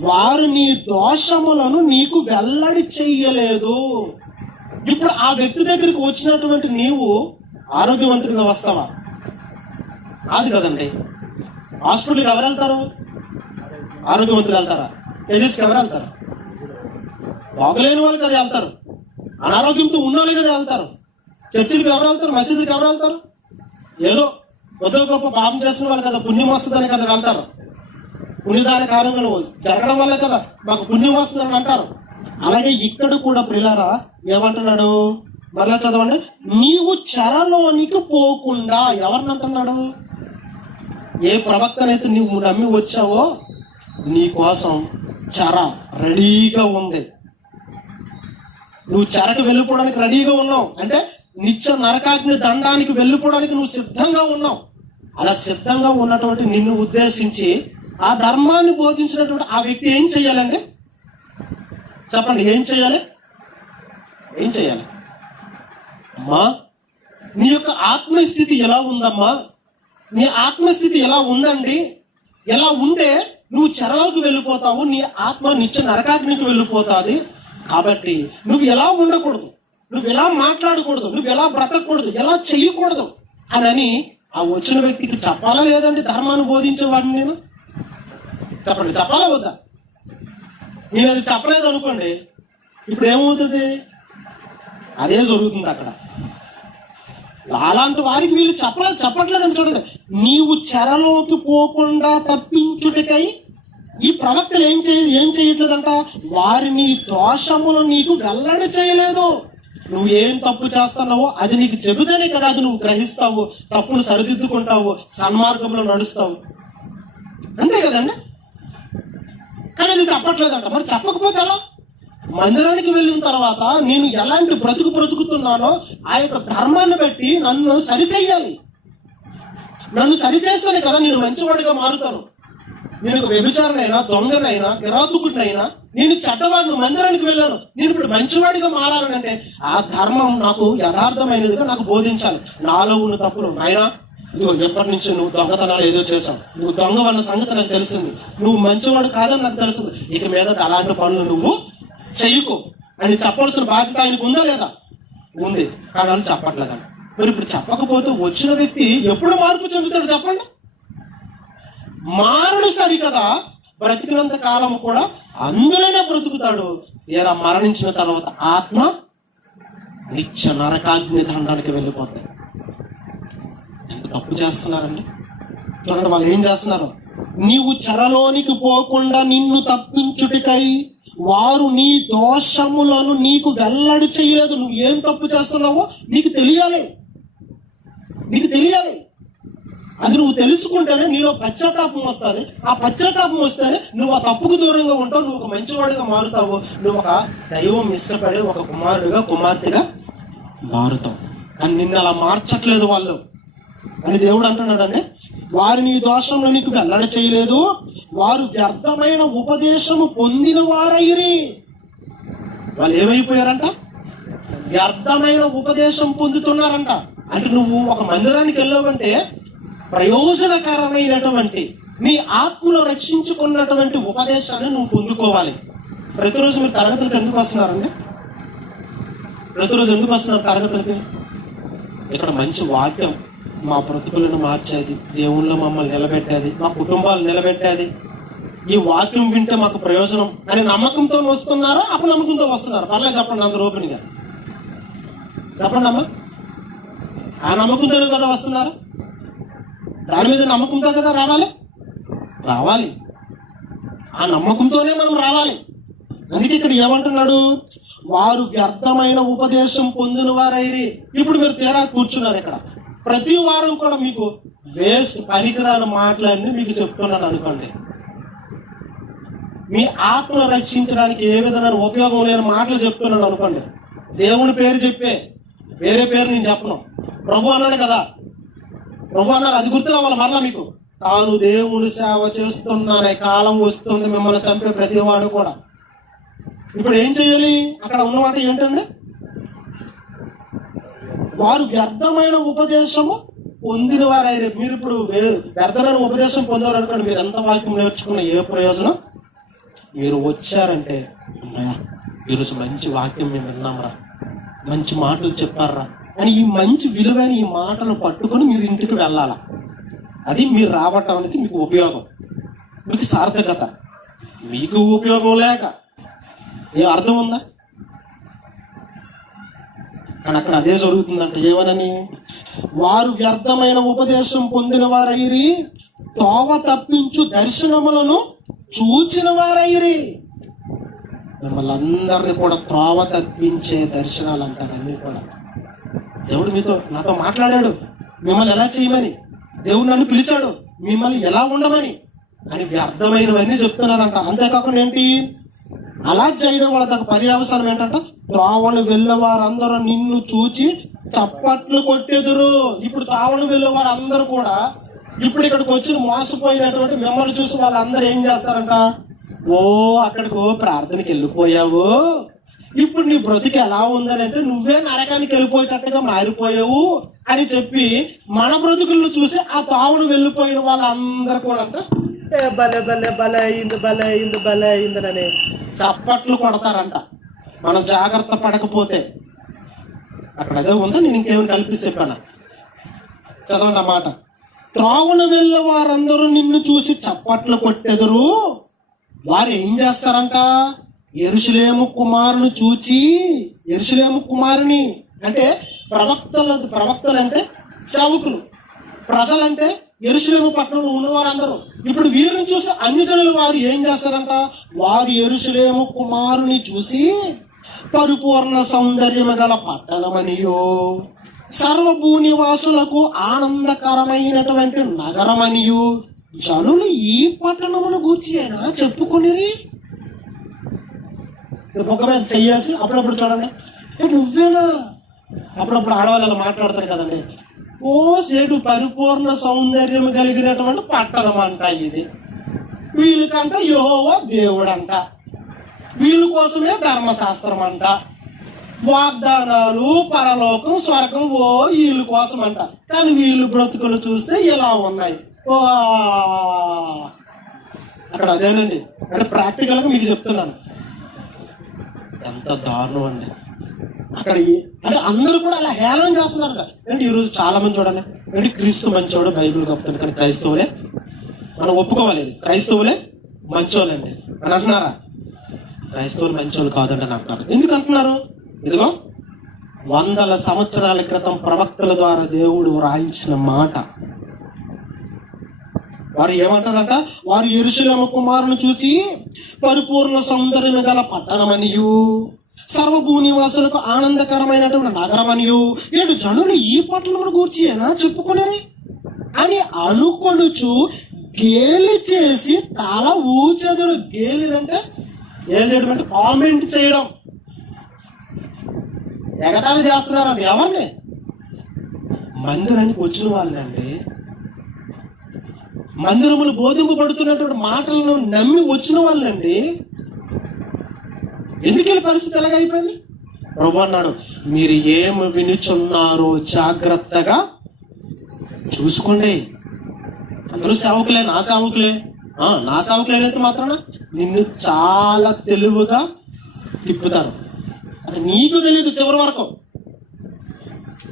వారు నీ దోషములను నీకు వెల్లడి చెయ్యలేదు. ఇప్పుడు ఆ వ్యక్తి దగ్గరికి వచ్చినటువంటి నీవు ఆరోగ్యవంతుడిగా వస్తావా? అది కదండి. హాస్పిటల్కి ఎవరు వెళ్తారు? ఆరోగ్యవంతులు వెళ్తారా? ఏజెస్కి ఎవరు వెళ్తారు? బాగలేని వాళ్ళు కదా వెళ్తారు, అనారోగ్యంతో ఉన్న వాళ్ళు కదా వెళ్తారు. చర్చిలకు ఎవరు వెళ్తారు? మసీదులకు ఎవరు వెళ్తారు? ఏదో కొద్దిగా గొప్ప పాపం చేసిన వాళ్ళు కదా, పుణ్యం వస్తుందని కదా వెళ్తారు. పుణ్యదాన కార్యములు జరగడం వల్ల కదా మాకు పుణ్యం వస్తుందని అంటారు. అలాగే ఇక్కడ కూడా ప్రియులారా ఏమంటున్నాడు, మరలా చదవండి. నీవు చెరలోనికి పోకుండా, ఎవరిని అంటున్నాడు? ఏ ప్రవక్తనైతే నువ్వు నమ్మి వచ్చావో నీ కోసం చెర రెడీగా ఉంది. నువ్వు చెరకు వెళ్ళిపోవడానికి రెడీగా ఉన్నావు అంటే నిత్య నరకాగ్ని దండానికి వెళ్ళిపోవడానికి నువ్వు సిద్ధంగా ఉన్నావు. అలా సిద్ధంగా ఉన్నటువంటి నిన్ను ఉద్దేశించి ఆ ధర్మాన్ని బోధించినటువంటి ఆ వ్యక్తి ఏం చెయ్యాలండి? చెప్పండి, ఏం చెయ్యాలి? ఏం చెయ్యాలి? అమ్మా, నీ యొక్క ఆత్మస్థితి ఎలా ఉందమ్మా? నీ ఆత్మస్థితి ఎలా ఉందండి? ఎలా ఉంటే నువ్వు చెరలోకి వెళ్ళిపోతావు, నీ ఆత్మ నిత్య నరకాగ్నికి వెళ్ళిపోతాది. కాబట్టి నువ్వు ఎలా ఉండకూడదు, నువ్వు ఎలా మాట్లాడకూడదు, నువ్వు ఎలా బ్రతకూడదు, ఎలా చెయ్యకూడదు అని ఆ వచ్చిన వ్యక్తికి చెప్పాలా లేదండి? ధర్మాన్ని బోధించేవాడిని నేను చెప్పండి, చెప్పాలా వద్దా? నేను అది చెప్పలేదు అనుకోండి, ఇప్పుడు ఏమవుతుంది? అదే జరుగుతుంది అక్కడ. అలాంటి వారికి వీళ్ళు చెప్పట్లేదని చూడండి. నీవు చెరలోకి పోకుండా తప్పించుటకై ఈ ప్రవక్తలు ఏం చేయట్లేదంట? వారిని దోషములు నీకు వెల్లడి చేయలేదు. నువ్వు ఏం తప్పు చేస్తున్నావో అది నీకు చెబితేనే కదా అది నువ్వు గ్రహిస్తావు, తప్పును సరిదిద్దుకుంటావు, సన్మార్గంలో నడుస్తావు, అంతే కదండి. కానీ అది చెప్పట్లేదంట. మరి చెప్పకపోతే ఎలా? మందిరానికి వెళ్ళిన తర్వాత నేను ఎలాంటి బ్రతుకుతున్నానో ఆ యొక్క ధర్మాన్ని బట్టి నన్ను సరిచెయ్యాలి. నన్ను సరిచేస్తేనే కదా నేను మంచివాడిగా మారుతాను. నేను ఒక వ్యభిచారనైనా, దొంగనైనా, కిరాతకుడినైనా, నేను చెడ్డవాడిని, మందిరానికి వెళ్ళాను, నేను ఇప్పుడు మంచివాడిగా మారాలంటే ఆ ధర్మం నాకు యథార్థమైనదిగా నాకు బోధించాలి. నాలో ఉన్న తప్పులు, నాయనా ఇదిగో ఎప్పటి నుంచి నువ్వు దొంగతనాలు ఏదో చేశావు, నువ్వు దొంగ అన్న సంగతి నాకు తెలిసింది, నువ్వు మంచివాడు కాదని నాకు తెలిసింది, ఇక మీద అలాంటి పనులు నువ్వు చెయ్యకు అని చెప్పాల్సిన బాధ్యత ఆయనకు ఉందా లేదా? ఉంది. కానీ వాళ్ళు చెప్పట్లేదండి. మరి ఇప్పుడు చెప్పకపోతే వచ్చిన వ్యక్తి ఎప్పుడు మార్పు చెందుతాడు చెప్పండి? మారడు సరికదా, బ్రతికినంత కాలం కూడా అందులోనే బ్రతుకుతాడు. తీరా మరణించిన తర్వాత ఆత్మ నిత్య నరకాగ్ని దండానికి వెళ్ళిపోతాడు. ఎంత తప్పు చేస్తున్నారండి చూడండి. వాళ్ళు ఏం చేస్తున్నారు? నీవు చెరలోనికి పోకుండా నిన్ను తప్పించుటకై వారు నీ దోషములను నీకు వెల్లడి చేయలేదు. నువ్వు ఏం తప్పు చేస్తున్నావో నీకు తెలియాలి, నీకు తెలియాలి. అది నువ్వు తెలుసుకుంటేనే నీలో పశ్చాత్తాపం వస్తుంది. ఆ పశ్చాత్తాపం వస్తేనే నువ్వు ఆ తప్పుకు దూరంగా ఉంటావు, నువ్వు ఒక మంచివాడిగా మారుతావు, నువ్వు ఒక దైవం ఇష్టపడే ఒక కుమారుడిగా, కుమార్తెగా మారుతావు. కానీ నిన్ను అలా మార్చట్లేదు వాళ్ళు అని దేవుడు అంటున్నాడండి. వారు నీ దోషంలో నీకు వెల్లడి చేయలేదు, వారు వ్యర్థమైన ఉపదేశము పొందిన వారైరి. వాళ్ళు ఏమైపోయారంట? వ్యర్థమైన ఉపదేశం పొందుతున్నారంట. అంటే నువ్వు ఒక మందిరానికి వెళ్ళావంటే ప్రయోజనకరమైనటువంటి నీ ఆత్మలో రక్షించుకున్నటువంటి ఉపదేశాన్ని నువ్వు పొందుకోవాలి. ప్రతిరోజు మీరు తరగతులకు ఎందుకు వస్తున్నారండి? ప్రతిరోజు ఎందుకు వస్తున్నారు తరగతులకి? ఇక్కడ మంచి వాక్యం మా బ్రతుకులను మార్చేది, దేవుళ్ళు మమ్మల్ని నిలబెట్టేది, మా కుటుంబాలు నిలబెట్టేది, ఈ వాక్యం వింటే మాకు ప్రయోజనం అనే నమ్మకంతో వస్తున్నారా, అపనమ్మకంతో వస్తున్నారా? పర్లేదు చెప్పండి, అంత ఓపెన్గా చెప్పండి అమ్మా. ఆ నమ్మకంతోనే కదా వస్తున్నారు, దాని మీద నమ్మకంతో కదా రావాలి. ఆ నమ్మకంతోనే మనం రావాలి. అందుకే ఇక్కడ ఏమంటున్నాడు? వారు వ్యర్థమైన ఉపదేశం పొందిన వారైరి. ఇప్పుడు మీరు తీరా కూర్చున్నారు ఇక్కడ, ప్రతి వారం కూడా మీకు వేస్ట్ పనికిరాని మాటలన్నీ మీకు చెప్తున్నాను అనుకోండి. మీ ఆత్మను రక్షించడానికి ఏ విధమైన ఉపయోగం లేని మాటలు చెప్తున్నాను అనుకోండి. దేవుని పేరు చెప్పే, వేరే పేరు నేను చెప్పను. ప్రభు అన్నాడు కదా, ప్రభు అన్నారు, అది గుర్తు రావాలి మరలా మీకు. తాను దేవుని సేవ చేస్తున్నానే కాలం వస్తుంది మిమ్మల్ని చంపే ప్రతివాడు కూడా. ఇప్పుడు ఏం చేయాలి? అక్కడ ఉన్నమాట ఏంటండి? వారు వ్యర్థమైన ఉపదేశము పొందిన వారైతే. మీరు ఇప్పుడు వ్యర్థమైన ఉపదేశం పొందారు అనుకోండి, మీరు ఎంత వాక్యం నేర్చుకున్న ఏ ప్రయోజనం? మీరు వచ్చారంటే ఈరోజు మంచి వాక్యం మేము విన్నాంరా, మంచి మాటలు చెప్పారా అని ఈ మంచి విలువైన ఈ మాటలు పట్టుకొని మీరు ఇంటికి వెళ్ళాలా. అది మీరు రావటానికి మీకు ఉపయోగం, మీకు సార్థకత. మీకు ఉపయోగం లేక ఏ అర్థం ఉందా? కానీ అక్కడ అదే జరుగుతుందంట. ఏమనని? వారు వ్యర్థమైన ఉపదేశం పొందిన వారైరి, తోవ తప్పించు దర్శనములను చూచిన వారైరి. మిమ్మల్ని అందరినీ కూడా త్రోవ తప్పించే దర్శనాలు అంట అవన్నీ కూడా. దేవుడు నాతో మాట్లాడాడు మిమ్మల్ని ఎలా చేయమని, దేవుడు నన్ను పిలిచాడు మిమ్మల్ని ఎలా ఉండమని అని వ్యర్థమైనవన్నీ చెప్తున్నారంట. అంతేకాకుండా ఏంటి, అలా చేయడం వల్ల తగ్గ పర్యవసానం ఏంటంట, త్రోవను వెళ్ళేవారందరూ నిన్ను చూచి చప్పట్లు కొట్టెదురు. ఇప్పుడు త్రోవను వెళ్ళేవారు అందరూ కూడా ఇప్పుడు ఇక్కడికి వచ్చి మోసపోయినటువంటి మిమ్మల్ని చూసి వాళ్ళందరూ ఏం చేస్తారంట, ఓ అక్కడికి ప్రార్థనకి వెళ్ళిపోయావు, ఇప్పుడు నీ బ్రతికి ఎలా ఉందని అంటే నువ్వే నరకానికి వెళ్ళిపోయేటట్టుగా మారిపోయావు అని చెప్పి మన బ్రతుకులను చూసి ఆ తావును వెళ్ళిపోయిన వాళ్ళందరూ కూడా అంట భలే భలే భలే అయింది భలే అయింది భలే అయిందని చప్పట్లు కొడతారంట. మనం జాగ్రత్త పడకపోతే. అక్కడ అదే ఉందా, నేను ఇంకేమైనా కల్పిస్తే చెప్పాను, చదవండి ఆ మాట. త్రోవను వెళ్ళే వారందరూ నిన్ను చూసి చప్పట్లు కొట్టెదురు. వారు ఏం చేస్తారంట, యెరూషలేము కుమారుని చూచి, యెరూషలేము కుమారుని అంటే ప్రవక్తలు అంటే సేవకులు, ప్రజలంటే యెరూషలేము పట్టణంలో ఉన్నవారందరూ. ఇప్పుడు వీరిని చూసి అన్యజనులు వారు ఏం చేస్తారంట, వారు యెరూషలేము కుమారుని చూసి పరిపూర్ణ సౌందర్యము గల పట్టణమనియో సర్వభూనివాసులకు ఆనందకరమైనటువంటి నగరమనియు జనులు ఈ పట్టణమును గూర్చి అయినా చెప్పుకునిరి. ఒక మీద చెయ్యేసి అప్పుడప్పుడు చూడండి, నువ్వేనా, అప్పుడప్పుడు ఆడవాళ్ళు అలా మాట్లాడతారు కదండి, ఓ సేటు పరిపూర్ణ సౌందర్యం కలిగినటువంటి పట్టణం అంట ఇది, వీళ్ళకంట యెహోవా దేవుడంట, వీళ్ళ కోసమే ధర్మశాస్త్రం అంట, వాగ్దానాలు పరలోకం స్వర్గం ఓ వీళ్ళ కోసం అంట. కానీ వీళ్ళు బ్రతుకులు చూస్తే ఇలా ఉన్నాయి. ఓ అక్కడ అదేనండి, అంటే ప్రాక్టికల్ గా మీకు చెప్తున్నాను, ఎంత దారుణం అండి. అక్కడ అంటే అందరూ కూడా అలా హేళన చేస్తున్నారంట. అంటే ఈరోజు చాలా మంది చూడండి, అంటే క్రీస్తు మంచోడు బైబిల్ గొప్పతుంది, కానీ క్రైస్తవులే మనం ఒప్పుకోవాలి, క్రైస్తవులే మంచోళ్ళండి అని అంటున్నారా? క్రైస్తవులు మంచోళ్ళు కాదండి అని అంటున్నారు. ఎందుకు అంటున్నారు? ఇదిగో 100 సంవత్సరాల క్రితం ప్రవక్తల ద్వారా దేవుడు రాయించిన మాట. వారు ఏమంటారంట, వారు యెరూషలేము కుమారుని చూసి పరిపూర్ణ సౌందర్యం గల పట్టణమనియు సర్వభూనివాసులకు ఆనందకరమైనటువంటి నగరమనియు ఏడు జనులు ఈ పట్టణమును గూర్చి అయినా చెప్పుకునేది అని అనుకొనుచు గేలి చేసి తల ఊచెదరు. గేలి అంటే ఏం చేయడం అంటే కామెంట్ చేయడం, ఎగతాళి చేస్తున్నారండి. ఎవరిని? మందిరానికి వచ్చిన వాళ్ళండి, మందిరములు బోధింపబడుతున్నటువంటి మాటలను నమ్మి వచ్చిన వాళ్ళండి. ఎందుకు పరిస్థితి ఎలాగైపోయింది? ప్రభు అన్నాడు, మీరు ఏమి వినుచున్నారో జాగ్రత్తగా చూసుకోండి. అందరూ సేవకులే, నా సేవకులే, నా సేవకులేనంత మాత్రాన నిన్ను చాలా తెలివిగా తిప్పుతారు. అది నీకు తెలియదు చివరి వరకు.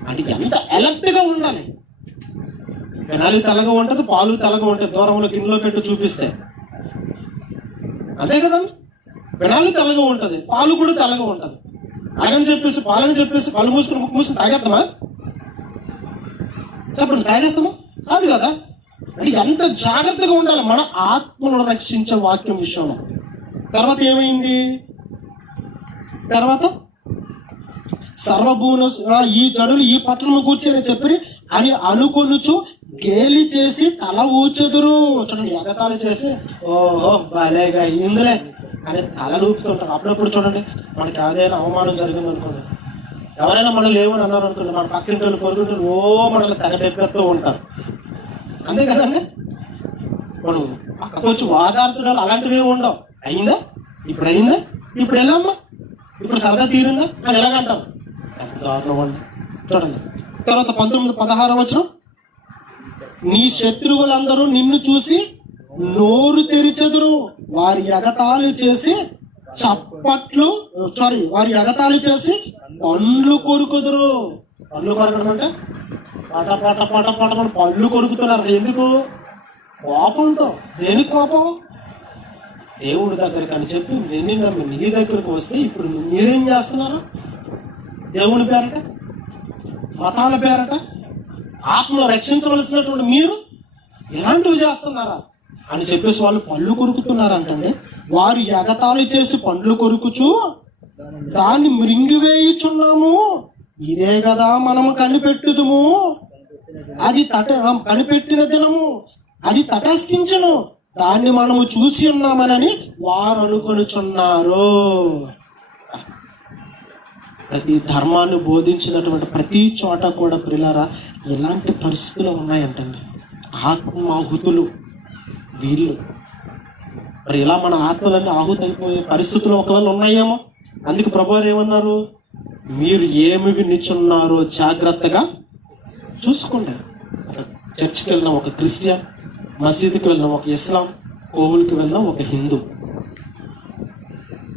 అంటే ఎంత ఎలర్ట్గా ఉండాలి. పెనాలి తలగా ఉంటుంది, పాలు తలగా ఉంటుంది, దూరంలో గిన్నెలో పెట్టి చూపిస్తే అంతే కదండి. పెనాలి తలగా ఉంటుంది, పాలు కూడా తలగా ఉంటుంది. అలాగని చెప్పేసి పాలని చెప్పేసి కళ్ళు మూసుకుని ముక్కు మూసుకుని తాగేస్తామా? చెప్పండి, తాగేస్తామా? కాదు కదా. అంటే ఎంత జాగ్రత్తగా ఉండాలి మన ఆత్మను రక్షించే వాక్యం విషయంలో. తర్వాత ఏమైంది? తర్వాత సర్వభూన ఈ జనులు ఈ పట్టణం కూర్చి అని చెప్పి అని అనుకొనుచు గేలి చేసి తల ఊచెదురు. చూడండి, ఎగతాళి చేసి ఓహో భలేగా ఇందులే అని తల ఊపుతుంటారు. అప్పుడప్పుడు చూడండి, మనకి ఏదైనా అవమానం జరిగింది అనుకోండి, ఎవరైనా మనల్ని ఏమని అన్నారు అనుకోండి, మన పక్కింటి వాళ్ళు పొరుగుంటారు, ఓ మనల్ని తెగపెడుతూ ఉంటారు. అంతే కదండి. మనం పక్కకు వచ్చి వాదార్చడాలు అలాంటివి ఉండవు. అయిందా? ఇప్పుడు అయిందా? ఇప్పుడు వెళ్ళమ్మా, ఇప్పుడు సరదా తీరిందా అని ఎలాగంటారు. ఎంత దారుణం అండి. చూడండి తర్వాత 19-16 వచనం, నీ శత్రువులందరూ నిన్ను చూసి నోరు తెరిచెదరు, వారి ఎగతాళి చేసి పండ్లు కొరుకుదురు. పండ్లు కొరకడం అంటే పాట పాట పాట పాట పాట పళ్ళు కొరుకుతున్నారు. ఎందుకు? కోపంతో. దేనికి కోపం? దేవుడి దగ్గరికి అని చెప్పి నిన్ను నమ్మి నీ దగ్గరకు వస్తే ఇప్పుడు మీరేం చేస్తున్నారు? దేవుని పేరట, మతాల పేరట ఆత్మను రక్షించవలసినటువంటి మీరు ఇలాంటివి చేస్తున్నారా? అని చెప్పేసి వాళ్ళు పళ్ళు కొరుకుతున్నారంటండి. వారు ఎగతాళి చేసి పండ్లు కొరుకుచు దాన్ని మృంగివేయుచున్నాము, ఇదే కదా మనము కనిపెట్టుదుము, అది కనిపెట్టిన దినము అది తటస్థించును, దాన్ని మనము చూసి ఉన్నామనని వారు అనుకొనుచున్నారు. ప్రతి ధర్మాన్ని బోధించినటువంటి ప్రతి చోట కూడా ప్రియులారా ఎలాంటి పరిస్థితులు ఉన్నాయంటండి. ఆత్మాహుతులు వీళ్ళు. మరి ఇలా మన ఆత్మలన్నీ ఆహుతైపోయే పరిస్థితులు ఒకవేళ ఉన్నాయేమో. అందుకు ప్రభువారు ఏమన్నారు, మీరు ఏమి వినిచున్నారో జాగ్రత్తగా చూసుకోండి. ఒక చర్చికి వెళ్ళిన ఒక క్రిస్టియన్, మసీదుకి వెళ్ళిన ఒక ఇస్లాం, కోవులకి వెళ్ళిన ఒక హిందూ,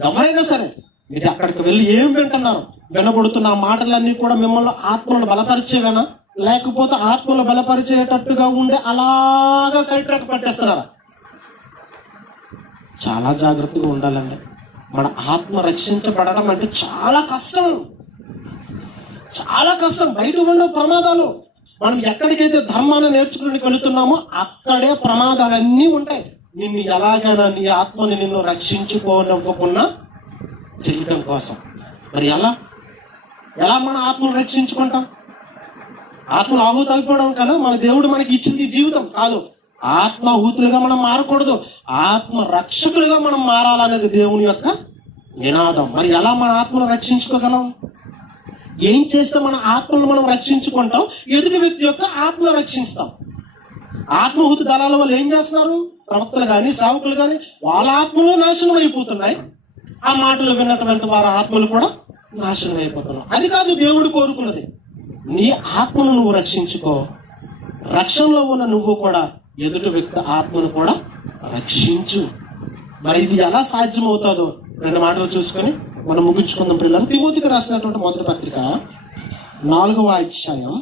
ఎవరైనా సరే మీరు అక్కడికి వెళ్ళి ఏం వింటున్నారు, వినబడుతున్న ఆ మాటలన్నీ కూడా మిమ్మల్ని ఆత్మలను బలపరిచేవేనా, లేకపోతే ఆత్మలు బలపరిచేటట్టుగా ఉండే అలాగా సైడ్ ట్రాక్ పట్టేస్తున్నారా? చాలా జాగ్రత్తగా ఉండాలండి. మన ఆత్మ రక్షించబడడం అంటే చాలా కష్టం, చాలా కష్టం. బయట ఉన్న ప్రమాదాలు, మనం ఎక్కడికైతే ధర్మాన్ని నేర్చుకుని వెళుతున్నామో అక్కడే ప్రమాదాలన్నీ ఉంటాయి. నిన్ను ఎలాగైనా నీ ఆత్మని నిన్ను రక్షించుకోనివ్వకుండా చేయడం కోసం. మరి ఎలా మన ఆత్మను రక్షించుకుంటాం? ఆత్మలు ఆహుతి అయిపోవడం కన్నా మన దేవుడు మనకి ఇచ్చింది జీవితం కాదు. ఆత్మాహుతులుగా మనం మారకూడదు, ఆత్మ రక్షకులుగా మనం మారాలనేది దేవుని యొక్క నినాదం. మరి ఎలా మన ఆత్మను రక్షించుకోగలం? ఏం చేస్తే మన ఆత్మను మనం రక్షించుకుంటాం, ఎదుటి వ్యక్తి యొక్క ఆత్మను రక్షిస్తాం. ఆత్మహుతి దళాల వల్ల ఏం చేస్తున్నారు? ప్రవక్తలు కానీ సేవకులు కానీ వాళ్ళ ఆత్మలు నాశనం అయిపోతున్నాయి. ఆ మాటలు విన్నటువంటి వారి ఆత్మలు కూడా నాశనం అయిపోతున్నాయి. అది కాదు దేవుడు కోరుకున్నది. నీ ఆత్మను నువ్వు రక్షించుకో, రక్షణలో ఉన్న నువ్వు కూడా ఎదుటి వ్యక్తి ఆత్మను కూడా రక్షించు. మరి ఇది ఎలా సాధ్యమవుతుందో 2 మాటలు చూసుకొని మనం ముగించుకుందాం పిల్లలు. తిమోతికి రాసినటువంటి మొదటి పత్రిక 4వ అధ్యాయం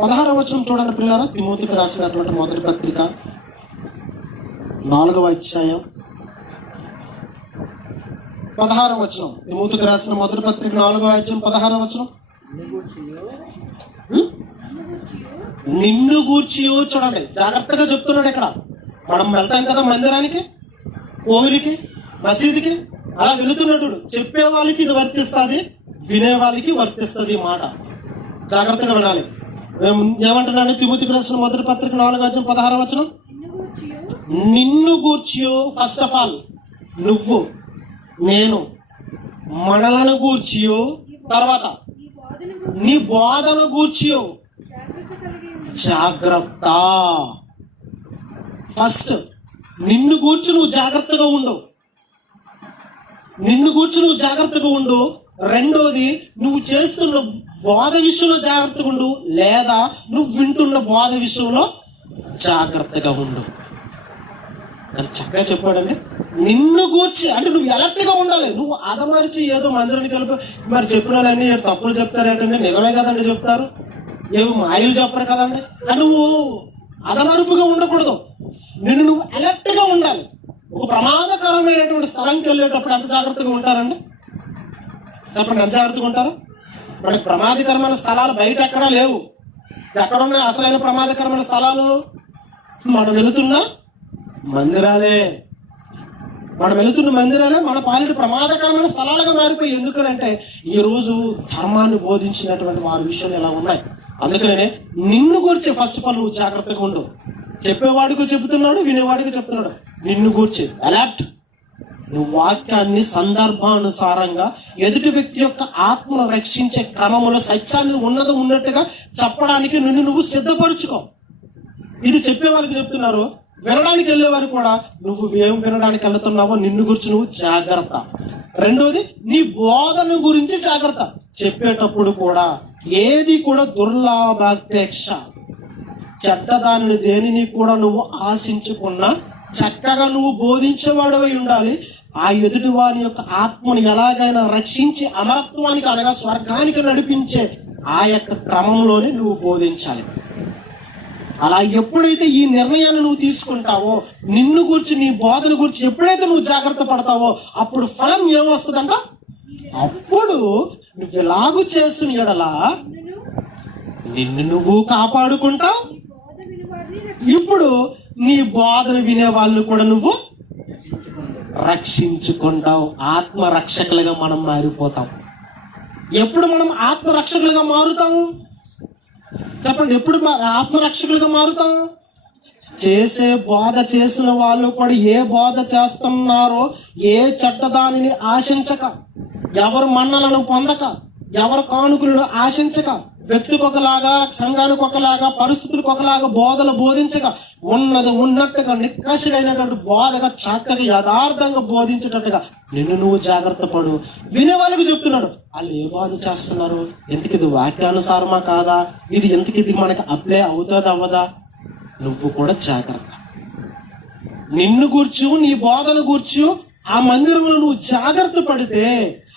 16వ వచనం చూడండి పిల్లలు. తిమోతికి రాసినటువంటి మొదటి పత్రిక 4వ అధ్యాయం 16వ వచనం. తిమోతికి రాసిన మొదటి పత్రిక 4వ అధ్యాయం 16వ వచనం. నిన్ను గూర్చియో చూడండి, జాగ్రత్తగా చెప్తున్నాడు ఇక్కడ. మనం వెళ్తాం కదా మందిరానికి, కోవిలికి, మసీదుకి, అలా వెళుతున్నట్టు చెప్పే వాళ్ళకి ఇది వర్తిస్తుంది, వినే వాళ్ళకి వర్తిస్తుంది మాట. జాగ్రత్తగా వినాలి. ఏమంటున్నాను? తిమోతికి రాసిన మొదటి పత్రిక 4వ అధ్యాయం 16వ వచనం. నిన్ను గూర్చియో, ఫస్ట్ ఆఫ్ ఆల్ నువ్వు, నేను, మనలను గూర్చియో, తర్వాత నీ బోధన గూర్చియో జాగ్రత్త. ఫస్ట్ నిన్ను గూర్చి నువ్వు జాగ్రత్తగా ఉండు, నిన్ను గూర్చి నువ్వు జాగ్రత్తగా ఉండు. రెండోది, నువ్వు చేస్తున్న బోధ విషయంలో జాగ్రత్తగా ఉండు, లేదా నువ్వు వింటున్న బోధ విషయంలో జాగ్రత్తగా ఉండు. అని చక్కగా చెప్పాడండి. నిన్ను గూర్చి అంటే నువ్వు ఎలర్ట్గా ఉండాలి. నువ్వు అదమరిచి ఏదో మందిరాన్ని కలిపి మరి చెప్పిన వాళ్ళని తప్పులు చెప్తారేంటండి? నిజమే కదండి చెప్తారు, ఏమి మాయలు చెప్పరు కదండి. నువ్వు అదమరుపుగా ఉండకూడదు, నిన్ను నువ్వు అలర్ట్గా ఉండాలి. ఒక ప్రమాదకరమైనటువంటి స్థలంకి వెళ్ళేటప్పుడు ఎంత జాగ్రత్తగా ఉంటారండి? చెప్పండి, ఎంత జాగ్రత్తగా ఉంటారు? మనకి ప్రమాదకరమైన స్థలాలు బయట ఎక్కడా లేవు. ఎక్కడున్నాయి అసలైన ప్రమాదకరమైన స్థలాలు? మనం వెళుతున్న మందిరాలే. మనం వెళుతున్న మందిరాలే మన పాలిటి ప్రమాదకరమైన స్థలాలుగా మారిపోయి. ఎందుకనంటే ఈరోజు ధర్మాన్ని బోధించినటువంటి వారి విషయాలు ఎలా ఉన్నాయి. అందుకనే నిన్ను గురించి ఫస్ట్ ఆఫ్ ఆల్ నువ్వు జాగ్రత్తగా ఉండు. చెప్పేవాడికి చెబుతున్నాడు, వినేవాడికి చెప్తున్నాడు. నిన్ను గూర్చి అలర్ట్. నువ్వు వాక్యాన్ని సందర్భానుసారంగా ఎదుటి వ్యక్తి యొక్క ఆత్మను రక్షించే క్రమంలో సత్యాన్ని ఉన్నట్టుగా చెప్పడానికి నిన్ను నువ్వు సిద్ధపరుచుకో. ఇది చెప్పే వాళ్ళకి చెప్తున్నారు, వినడానికి వెళ్ళేవారు కూడా నువ్వు ఏం వినడానికి వెళ్తున్నావో నిన్ను గురించి నువ్వు జాగ్రత్త. రెండోది, నీ బోధన గురించి జాగ్రత్త. చెప్పేటప్పుడు కూడా ఏది కూడా దుర్లాభాపేక్ష, చెడ్డదానిని దేనిని కూడా నువ్వు ఆశించుకున్నా చక్కగా నువ్వు బోధించేవాడవై ఉండాలి. ఆ ఎదుటి వారి యొక్క ఆత్మను ఎలాగైనా రక్షించి అమరత్వానికి అనగా స్వర్గానికి నడిపించే ఆ యొక్క క్రమంలోనే నువ్వు బోధించాలి. అలా ఎప్పుడైతే ఈ నిర్ణయాన్ని నువ్వు తీసుకుంటావో, నిన్ను గురించి నీ బోధన గురించి ఎప్పుడైతే నువ్వు జాగ్రత్త పడతావో అప్పుడు ఫలం ఏమొస్తుందంట? అప్పుడు నువ్వు ఎలాగూ చేసిన ఎడలా నిన్ను నువ్వు కాపాడుకుంటావు. ఇప్పుడు నీ బోధన వినే వాళ్ళు కూడా నువ్వు రక్షించుకుంటావు. ఆత్మరక్షకులుగా మనం మారిపోతాం. ఎప్పుడు మనం ఆత్మరక్షకులుగా మారుతాము చెప్పండి? ఎప్పుడు ఆత్మరక్షకులుగా మారుతాం? చేసే బోధ చేసిన వాళ్ళు కూడా ఏ బోధ చేస్తున్నారో, ఏ చెడ్డదానిని ఆశించక, ఎవరు మన్నలను పొందక, ఎవరు కానుకలను ఆశించక, వ్యక్తికి ఒకలాగా, సంఘానికి ఒకలాగా, పరిస్థితులకు ఒకలాగా బోధలు బోధించక, ఉన్నది ఉన్నట్టుగా నిక్కసిడైనటువంటి బోధగా చక్కగా యథార్థంగా బోధించేటట్టుగా నిన్ను నువ్వు జాగ్రత్త పడు. వినే వాళ్ళకి చెప్తున్నాడు, వాళ్ళు ఏ బోధ చేస్తున్నారు, ఎందుకు ఇది వాక్యానుసారమా కాదా, ఇది ఎందుకు ఇది మనకి అప్లై అవుతుందా అవ్వదా, నువ్వు కూడా జాగ్రత్త. నిన్ను గూర్చు, నీ బోధన గూర్చు ఆ మందిరంలో నువ్వు జాగ్రత్త పడితే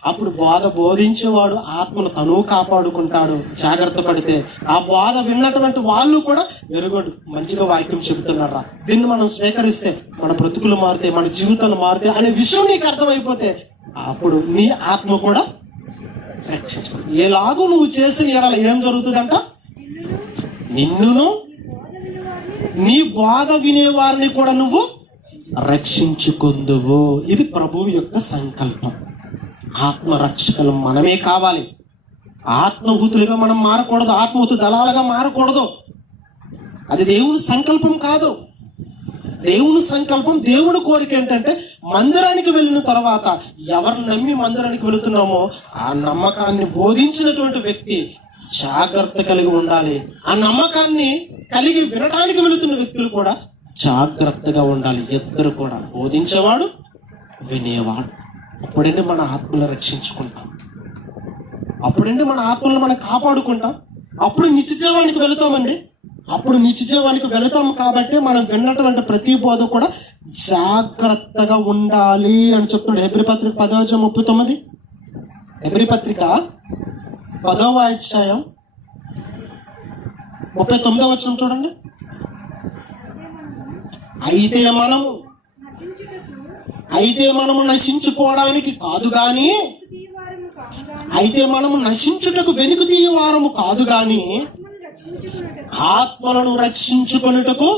అప్పుడు బోధ బోధించేవాడు ఆత్మను తను కాపాడుకుంటాడు. జాగ్రత్త పడితే ఆ బోధ విన్నటువంటి వాళ్ళు కూడా వెరుగుడు మంచిగా వాక్యం చెబుతున్నారా, దీన్ని మనం స్వీకరిస్తే మన బ్రతుకులు మారితే, మన జీవితాలు మారితే అనే విషయం నీకు అర్థమైపోతే అప్పుడు నీ ఆత్మ కూడా రక్షించుకోండి. ఎలాగో నువ్వు చేసిన ఎడల ఏం జరుగుతుందంట, నిన్నును నీ బోధ వినేవారిని కూడా నువ్వు రక్షించుకుందువు. ఇది ప్రభువు యొక్క సంకల్పం. ఆత్మరక్షకులు మనమే కావాలి. ఆత్మహూతులుగా మనం మారకూడదు, ఆత్మహూతు దళాలుగా మారకూడదు. అది దేవుని సంకల్పం కాదు. దేవుని సంకల్పం, దేవుని కోరిక ఏంటంటే మందిరానికి వెళ్ళిన తర్వాత ఎవరు నమ్మి మందిరానికి వెళుతున్నామో ఆ నమ్మకాన్ని బోధించినటువంటి వ్యక్తి జాగ్రత్త కలిగి ఉండాలి. ఆ నమ్మకాన్ని కలిగి వినడానికి వెళుతున్న వ్యక్తులు కూడా జాగ్రత్తగా ఉండాలి. ఇద్దరు కూడా, బోధించేవాడు, వినేవాడు. అప్పుడంటే మన ఆత్మలను రక్షించుకుంటాం, అప్పుడంటే మన ఆత్మలను మనం కాపాడుకుంటాం. అప్పుడు నిత్యజీవానికి వెళుతామండి. అప్పుడు నిత్యజీవానికి వెళుతాం కాబట్టి మనం విన్నటువంటి ప్రతి బోధ కూడా జాగ్రత్తగా ఉండాలి అని చెప్తున్నాడు. హెబ్రీ పత్రిక 10:39, హెబ్రీ పత్రిక 10వ అధ్యాయం 39వ వచనం చూడండి. అయితే మనము నశించుకోవడానికి కాదు గాని, అయితే మనము నశించుటకు వెనుక తీయవారము కాదు గాని, ఆత్మలను రక్షించుకొనుటకు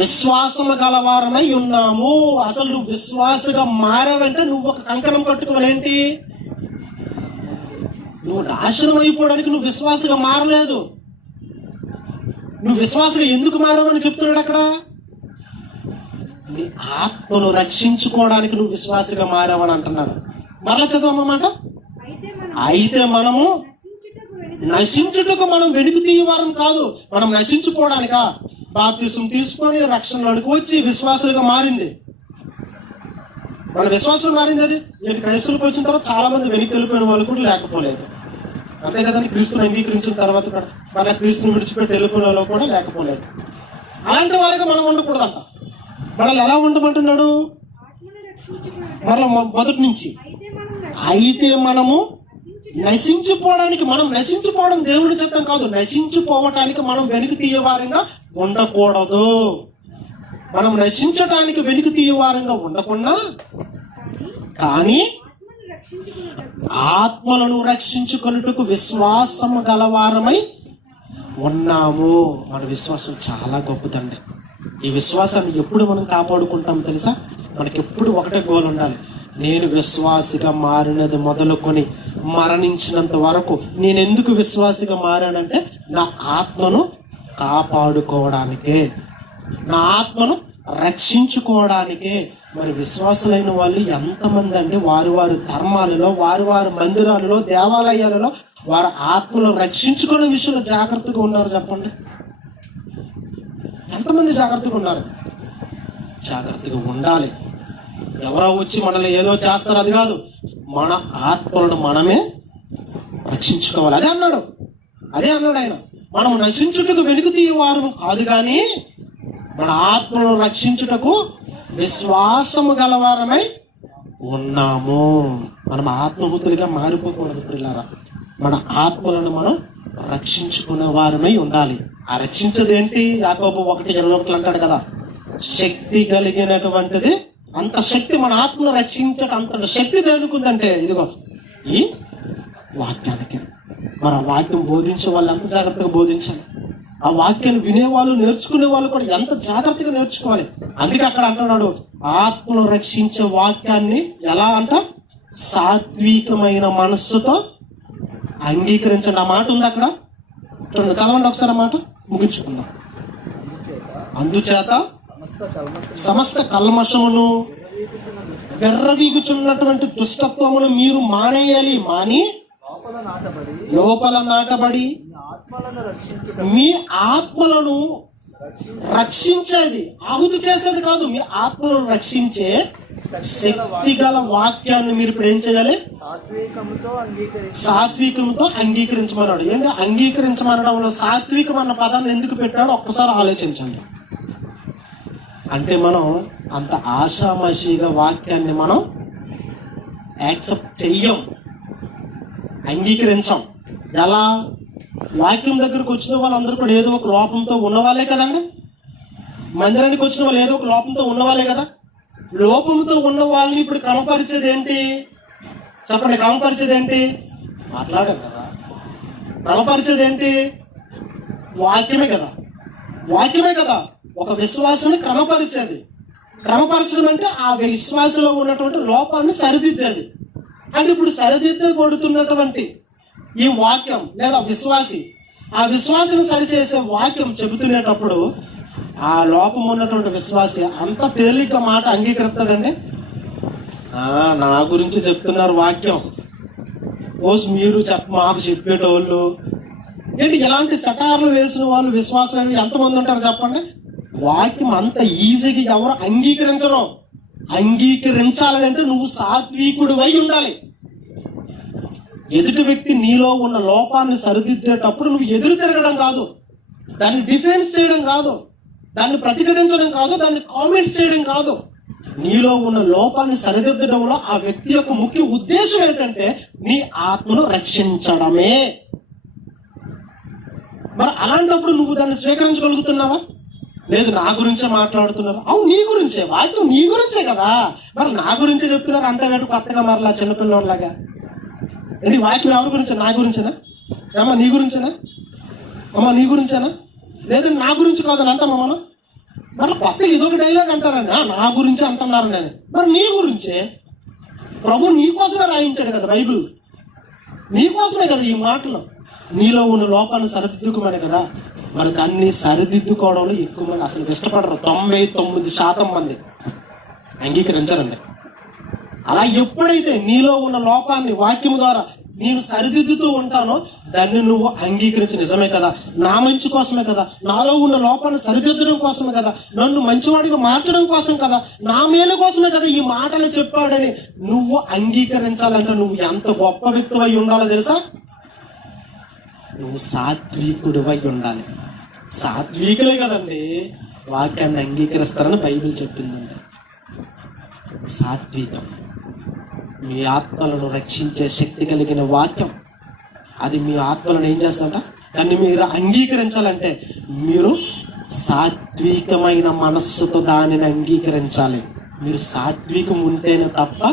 విశ్వాసము గలవారమై ఉన్నాము. అసలు నువ్వు విశ్వాసగా మారావంటే నువ్వు ఒక కంకణం కట్టుకోవాలేంటి? నువ్వు నాశనం అయిపోవడానికి నువ్వు విశ్వాసగా మారలేదు. నువ్వు విశ్వాసగా ఎందుకు మారావని చెప్తున్నాడు అక్కడ. నీ ఆత్మను రక్షించుకోవడానికి నువ్వు విశ్వాసగా మారావని అంటున్నాడు. మరలా చదవమాట, అయితే మనము నశించుటకు మనం వెనుక తీయవారం కాదు, మనం నశించుకోవడానికా? బాప్తిసం తీసుకొని రక్షణలోనికి వచ్చి విశ్వాసులుగా మారింది. మన విశ్వాసం మారిందండి. నేను క్రైస్తవులకు వచ్చిన తర్వాత చాలా మంది వెనక్కి వెళ్ళిపోయిన వాళ్ళు కూడా లేకపోలేదు. అంతే కదండి, క్రీస్తుని అంగీకరించిన తర్వాత కూడా మన క్రీస్తుని విడిచిపెట్టి వెళ్ళిపోయిన వాళ్ళు కూడా లేకపోలేదు. అలాంటి వారిగా మనం ఉండకూడదంట. మనల్ని ఎలా ఉండమంటున్నాడు? మరలా మొదటి నుంచి, అయితే మనము నశించిపోవడానికి, మనం నశించిపోవడం దేవుని చిత్తం కాదు. నశించిపోవటానికి మనం వెనుక తీయవారంగా ఉండకూడదు. మనం నశించటానికి వెనుక తీయవారంగా ఉండకుండా కానీ ఆత్మలను రక్షించుకొనుటకు విశ్వాసము గలవారమై ఉన్నాము. మన విశ్వాసం చాలా గొప్పదండి. ఈ విశ్వాసాన్ని ఎప్పుడు మనం కాపాడుకుంటాం తెలుసా? మనకి ఎప్పుడు ఒకటే గోల్ ఉండాలి. నేను విశ్వాసిగా మారినది మొదలుకొని మరణించినంత వరకు నేను ఎందుకు విశ్వాసిగా మారానంటే నా ఆత్మను కాపాడుకోవడానికే, నా ఆత్మను రక్షించుకోవడానికే. మరి విశ్వాసులైన వాళ్ళు ఎంతమంది అంటే వారి వారి ధర్మాలలో, వారి వారి మందిరాలలో, దేవాలయాలలో వారి ఆత్మను రక్షించుకునే విషయంలో జాగ్రత్తగా ఉన్నారు చెప్పండి. ఎంతమంది జాగ్రత్తగా ఉన్నారు? జాగ్రత్తగా ఉండాలి. ఎవరో వచ్చి మనల్ని ఏదో చేస్తారు అది కాదు, మన ఆత్మలను మనమే రక్షించుకోవాలి. అదే అన్నాడు ఆయన. మనం నశించుటకు వెనుక తీయవారు కాదు కానీ మన ఆత్మలను రక్షించుటకు విశ్వాసము గలవారమై ఉన్నాము. మనం ఆత్మహూతులుగా మారిపోకూడదు పిల్లారా. మన ఆత్మలను మనం రక్షించుకునే వారమై ఉండాలి. ఆ రక్షించేది ఏంటి? యాకోబు 1:21 అంటాడు కదా, శక్తి కలిగినటువంటిది. అంత శక్తి మన ఆత్మను రక్షించట అంత శక్తి దేనికి ఉందంటే ఇదిగో ఈ వాక్యానికి. మరి ఆ వాక్యం బోధించే వాళ్ళు అంత జాగ్రత్తగా బోధించాలి. ఆ వాక్యాన్ని వినేవాళ్ళు, నేర్చుకునే వాళ్ళు కూడా ఎంత జాగ్రత్తగా నేర్చుకోవాలి. అందుకే అక్కడ అంటున్నాడు, ఆత్మను రక్షించే వాక్యాన్ని ఎలా అంట, సాత్వికమైన మనస్సుతో అంగీకరించండి. ఆ మాట ఉంది అక్కడ, చూడండి, చదవండి ఒకసారి ఆ మాట, ముగించుకుందాం. అందుచేత సమస్త కల్మషమును, వెర్రవీగుచున్నటువంటి దుష్టత్వమును మీరు మానేయాలి. మాని లోపల నాటబడి మీ ఆత్మలను రక్షించేది, ఆహుతి చేసేది కాదు, మీ ఆత్మలను రక్షించే శక్తి గల వాక్యాన్ని మీరు ఇప్పుడు ఏం చేయాలి, సాత్వికంతో అంగీకరించమన్నాడు. ఏంటి అంగీకరించమనడంలో సాత్వికం అన్న పదాన్ని ఎందుకు పెట్టాడో ఒక్కసారి ఆలోచించండి. అంటే మనం అంత ఆషామాషిగా వాక్యాన్ని మనం యాక్సెప్ట్ చెయ్యం, అంగీకరించాం. ఎలా? వాక్యం దగ్గరకు వచ్చిన వాళ్ళందరూ కూడా ఏదో ఒక లోపంతో ఉన్నవాళ్ళే కదండి. మందిరానికి వచ్చిన వాళ్ళు ఏదో ఒక లోపంతో ఉన్నవాళ్ళే కదా. లోపంతో ఉన్న వాళ్ళని ఇప్పుడు క్రమపరిచేది ఏంటి చెప్పండి? క్రమపరిచేది ఏంటి? మాట్లాడారు కదా. క్రమపరిచేది ఏంటి? వాక్యమే కదా. వాక్యమే కదా ఒక విశ్వాసాన్ని క్రమపరిచేది. క్రమపరచడం అంటే ఆ విశ్వాసంలో ఉన్నటువంటి లోపాన్ని సరిదిద్దేది. అంటే ఇప్పుడు సరిదిద్దబడుతున్నటువంటి ఈ వాక్యం లేదా విశ్వాసి, ఆ విశ్వాసిని సరిచేసే వాక్యం చెబుతునేటప్పుడు ఆ లోపం ఉన్నటువంటి విశ్వాసి అంత తేలిక మాట అంగీకరిస్తాడండి. నా గురించి చెప్తున్నారు వాక్యం, మీరు మాకు చెప్పేటోళ్ళు ఏంటి? ఇలాంటి సటార్లు వేసిన వాళ్ళు విశ్వాసాలు ఎంతమంది ఉంటారు చెప్పండి? వాక్యం అంత ఈజీగా ఎవరు అంగీకరించరు. అంగీకరించాలంటే నువ్వు సాత్వికుడు అయి ఉండాలి. ఎదుటి వ్యక్తి నీలో ఉన్న లోపాన్ని సరిదిద్దేటప్పుడు నువ్వు ఎదురు తిరగడం కాదు, దాన్ని డిఫెన్స్ చేయడం కాదు, దాన్ని ప్రతిఘటించడం కాదు, దాన్ని కామెంట్స్ చేయడం కాదు. నీలో ఉన్న లోపాన్ని సరిదిద్దడంలో ఆ వ్యక్తి యొక్క ముఖ్య ఉద్దేశం ఏంటంటే నీ ఆత్మను రక్షించడమే. మరి అలాంటప్పుడు నువ్వు దాన్ని స్వీకరించగలుగుతున్నావా? లేదు, నా గురించే మాట్లాడుతున్నారు. అవును, నీ గురించే, వాక్యం నీ గురించే కదా. మరి నా గురించే చెప్తున్నారు అంటే వేటు కొత్తగా మరలా చిన్నపిల్లలాగా ఏంటి? వాక్యం ఎవరి గురించే? నా గురించేనా? అమ్మ నీ గురించేనా? అమ్మ నీ గురించేనా? లేదండి నా గురించి కాదని అంటామా మనం? మరి కొత్తగా ఇదొక డైలాగ్ అంటారండి, నా గురించి అంటున్నారు నేను. మరి నీ గురించే. ప్రభు నీ కోసమే రాయించాడు కదా బైబిల్, నీ కోసమే కదా ఈ మాటలు. నీలో ఉన్న లోపాన్ని సరిదిద్దుకోమని కదా. మరి దాన్ని సరిదిద్దుకోవడంలో ఎక్కువ మంది అసలు ఇష్టపడరు. 99% మంది అంగీకరించారండి. అలా ఎప్పుడైతే నీలో ఉన్న లోపాన్ని వాక్యం ద్వారా నేను సరిదిద్దుతూ ఉంటానో దాన్ని నువ్వు అంగీకరించి, నిజమే కదా, నా మంచి కోసమే కదా, నాలో ఉన్న లోపాన్ని సరిదిద్దడం కోసమే కదా, నన్ను మంచివాడిగా మార్చడం కోసం కదా, నా మేలు కోసమే కదా ఈ మాటలు చెప్పాడని నువ్వు అంగీకరించాలంటే నువ్వు ఎంత గొప్ప వ్యక్తివై ఉండాలో తెలుసా? నువ్వు సాత్వికుడివై ఉండాలి. సాత్వికులే కదండి వాక్యాన్ని అంగీకరిస్తారని బైబిల్ చెప్పిందండి. సాత్వికం మీ ఆత్మలను రక్షించే శక్తి కలిగిన వాక్యం. అది మీ ఆత్మలను ఏం చేస్తుందంట? దాన్ని మీరు అంగీకరించాలంటే మీరు సాత్వికమైన మనస్సుతో దానిని అంగీకరించాలి. మీరు సాత్వికం ఉంటేనే తప్ప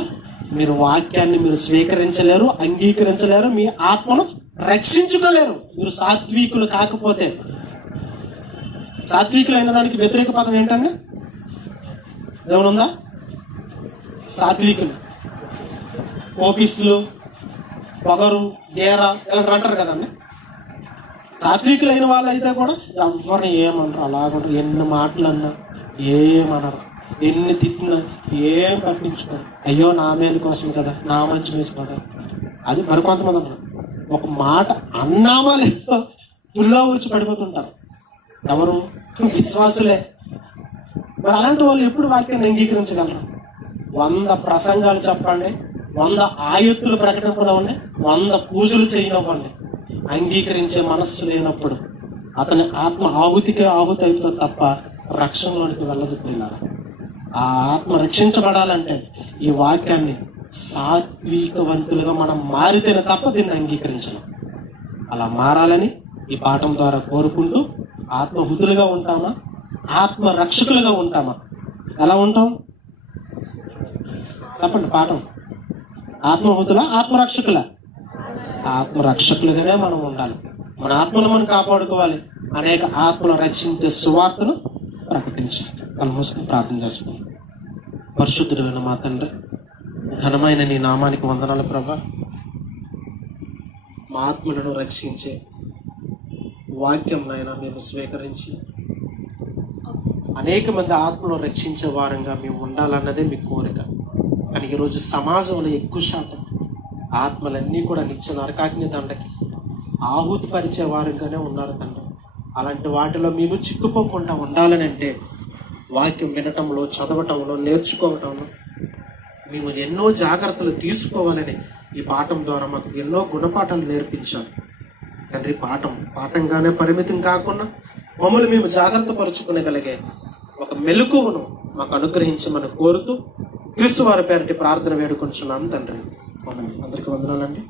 మీరు వాక్యాన్ని మీరు స్వీకరించలేరు, అంగీకరించలేరు, మీ ఆత్మను రక్షించుకోలేరు. మీరు సాత్వికులు కాకపోతే. సాత్వికులైన దానికి వ్యతిరేక పదం ఏంటండి? ఏమనుందా? సాత్వికులు కోపిస్తులు, పొగరు, గేర ఇలాంటి అంటారు కదండి. సాత్వికులైన వాళ్ళు అయితే కూడా ఎవరిని ఏమనరు, అలాగంటారు. ఎన్ని మాటలు అన్నా ఏమనరు, ఎన్ని తిట్టినా ఏం పట్టించుకోరు. అయ్యో నా మేలు కోసమే కదా, నా మంచి మేలు కదా. అది మరికొంతమంది అన్నారు, ఒక మాట అన్నామా లేదో పుల్లో వచ్చి పడిపోతుంటారు. ఎవరు? విశ్వాసులే. మరి అలాంటి వాళ్ళు ఎప్పుడు వాక్యాన్ని అంగీకరించగలరు? 100 ప్రసంగాలు చెప్పండి, 100 ఆయత్తులు ప్రకటింపనివ్వండి, 100 పూజలు చేయనివ్వండి, అంగీకరించే మనస్సు లేనప్పుడు అతని ఆత్మ ఆహుతికే ఆహుతి అవుతుంది తప్ప రక్షణలోనికి వెళ్ళదు. పిల్లలు, ఆ ఆత్మ రక్షించబడాలంటే ఈ వాక్యాన్ని సాత్వికవంతులుగా మనం మారితేనే తప్ప దీన్ని అంగీకరించలేం. అలా మారాలని ఈ పాఠం ద్వారా కోరుకుంటూ, ఆత్మహుతులుగా ఉంటామా, ఆత్మ రక్షకులుగా ఉంటామా? ఎలా ఉంటాం చెప్పండి? పాఠం ఆత్మహుతుల, ఆత్మరక్షకుల? ఆత్మరక్షకులుగానే మనం ఉండాలి. మన ఆత్మను మనం కాపాడుకోవాలి. అనేక ఆత్మను రక్షించే సువార్తను ప్రకటించాలి. కళ్ళు మూసుకుని ప్రార్థన చేసుకున్నాం. పరిశుద్ధుడైన మా తండ్రి, ఘనమైన నీ నామానికి వందనాలు ప్రభా. మా ఆత్మలను రక్షించే వాక్యం నాయన మేము స్వీకరించి అనేక మంది ఆత్మలను రక్షించే వారంగా మేము ఉండాలన్నదే మీ కోరిక. కానీ ఈరోజు సమాజంలో ఎక్కువ శాతం ఆత్మలన్నీ కూడా నిత్య నరకాగ్ని దండకి ఆహుతి పరిచే వారంగానే ఉన్నారు తండ్రి. అలాంటి వాటిలో మేము చిక్కుపోకుండా ఉండాలని అంటే వాక్యం వినటంలో, చదవటంలో, నేర్చుకోవటంలో మేము ఎన్నో జాగ్రత్తలు తీసుకోవాలని ఈ పాఠం ద్వారా మాకు ఎన్నో గుణపాఠాలు నేర్పించారు తండ్రి. పాఠంగానే పరిమితం కాకుండా మమ్మల్ని మేము జాగ్రత్త పరుచుకునగలిగే ఒక మెలకువను మాకు అనుగ్రహించమని కోరుతూ క్రీస్తు వారి పేరటి ప్రార్థన వేడుకుంటున్నాం తండ్రి. అందరికీ వందనాలండి.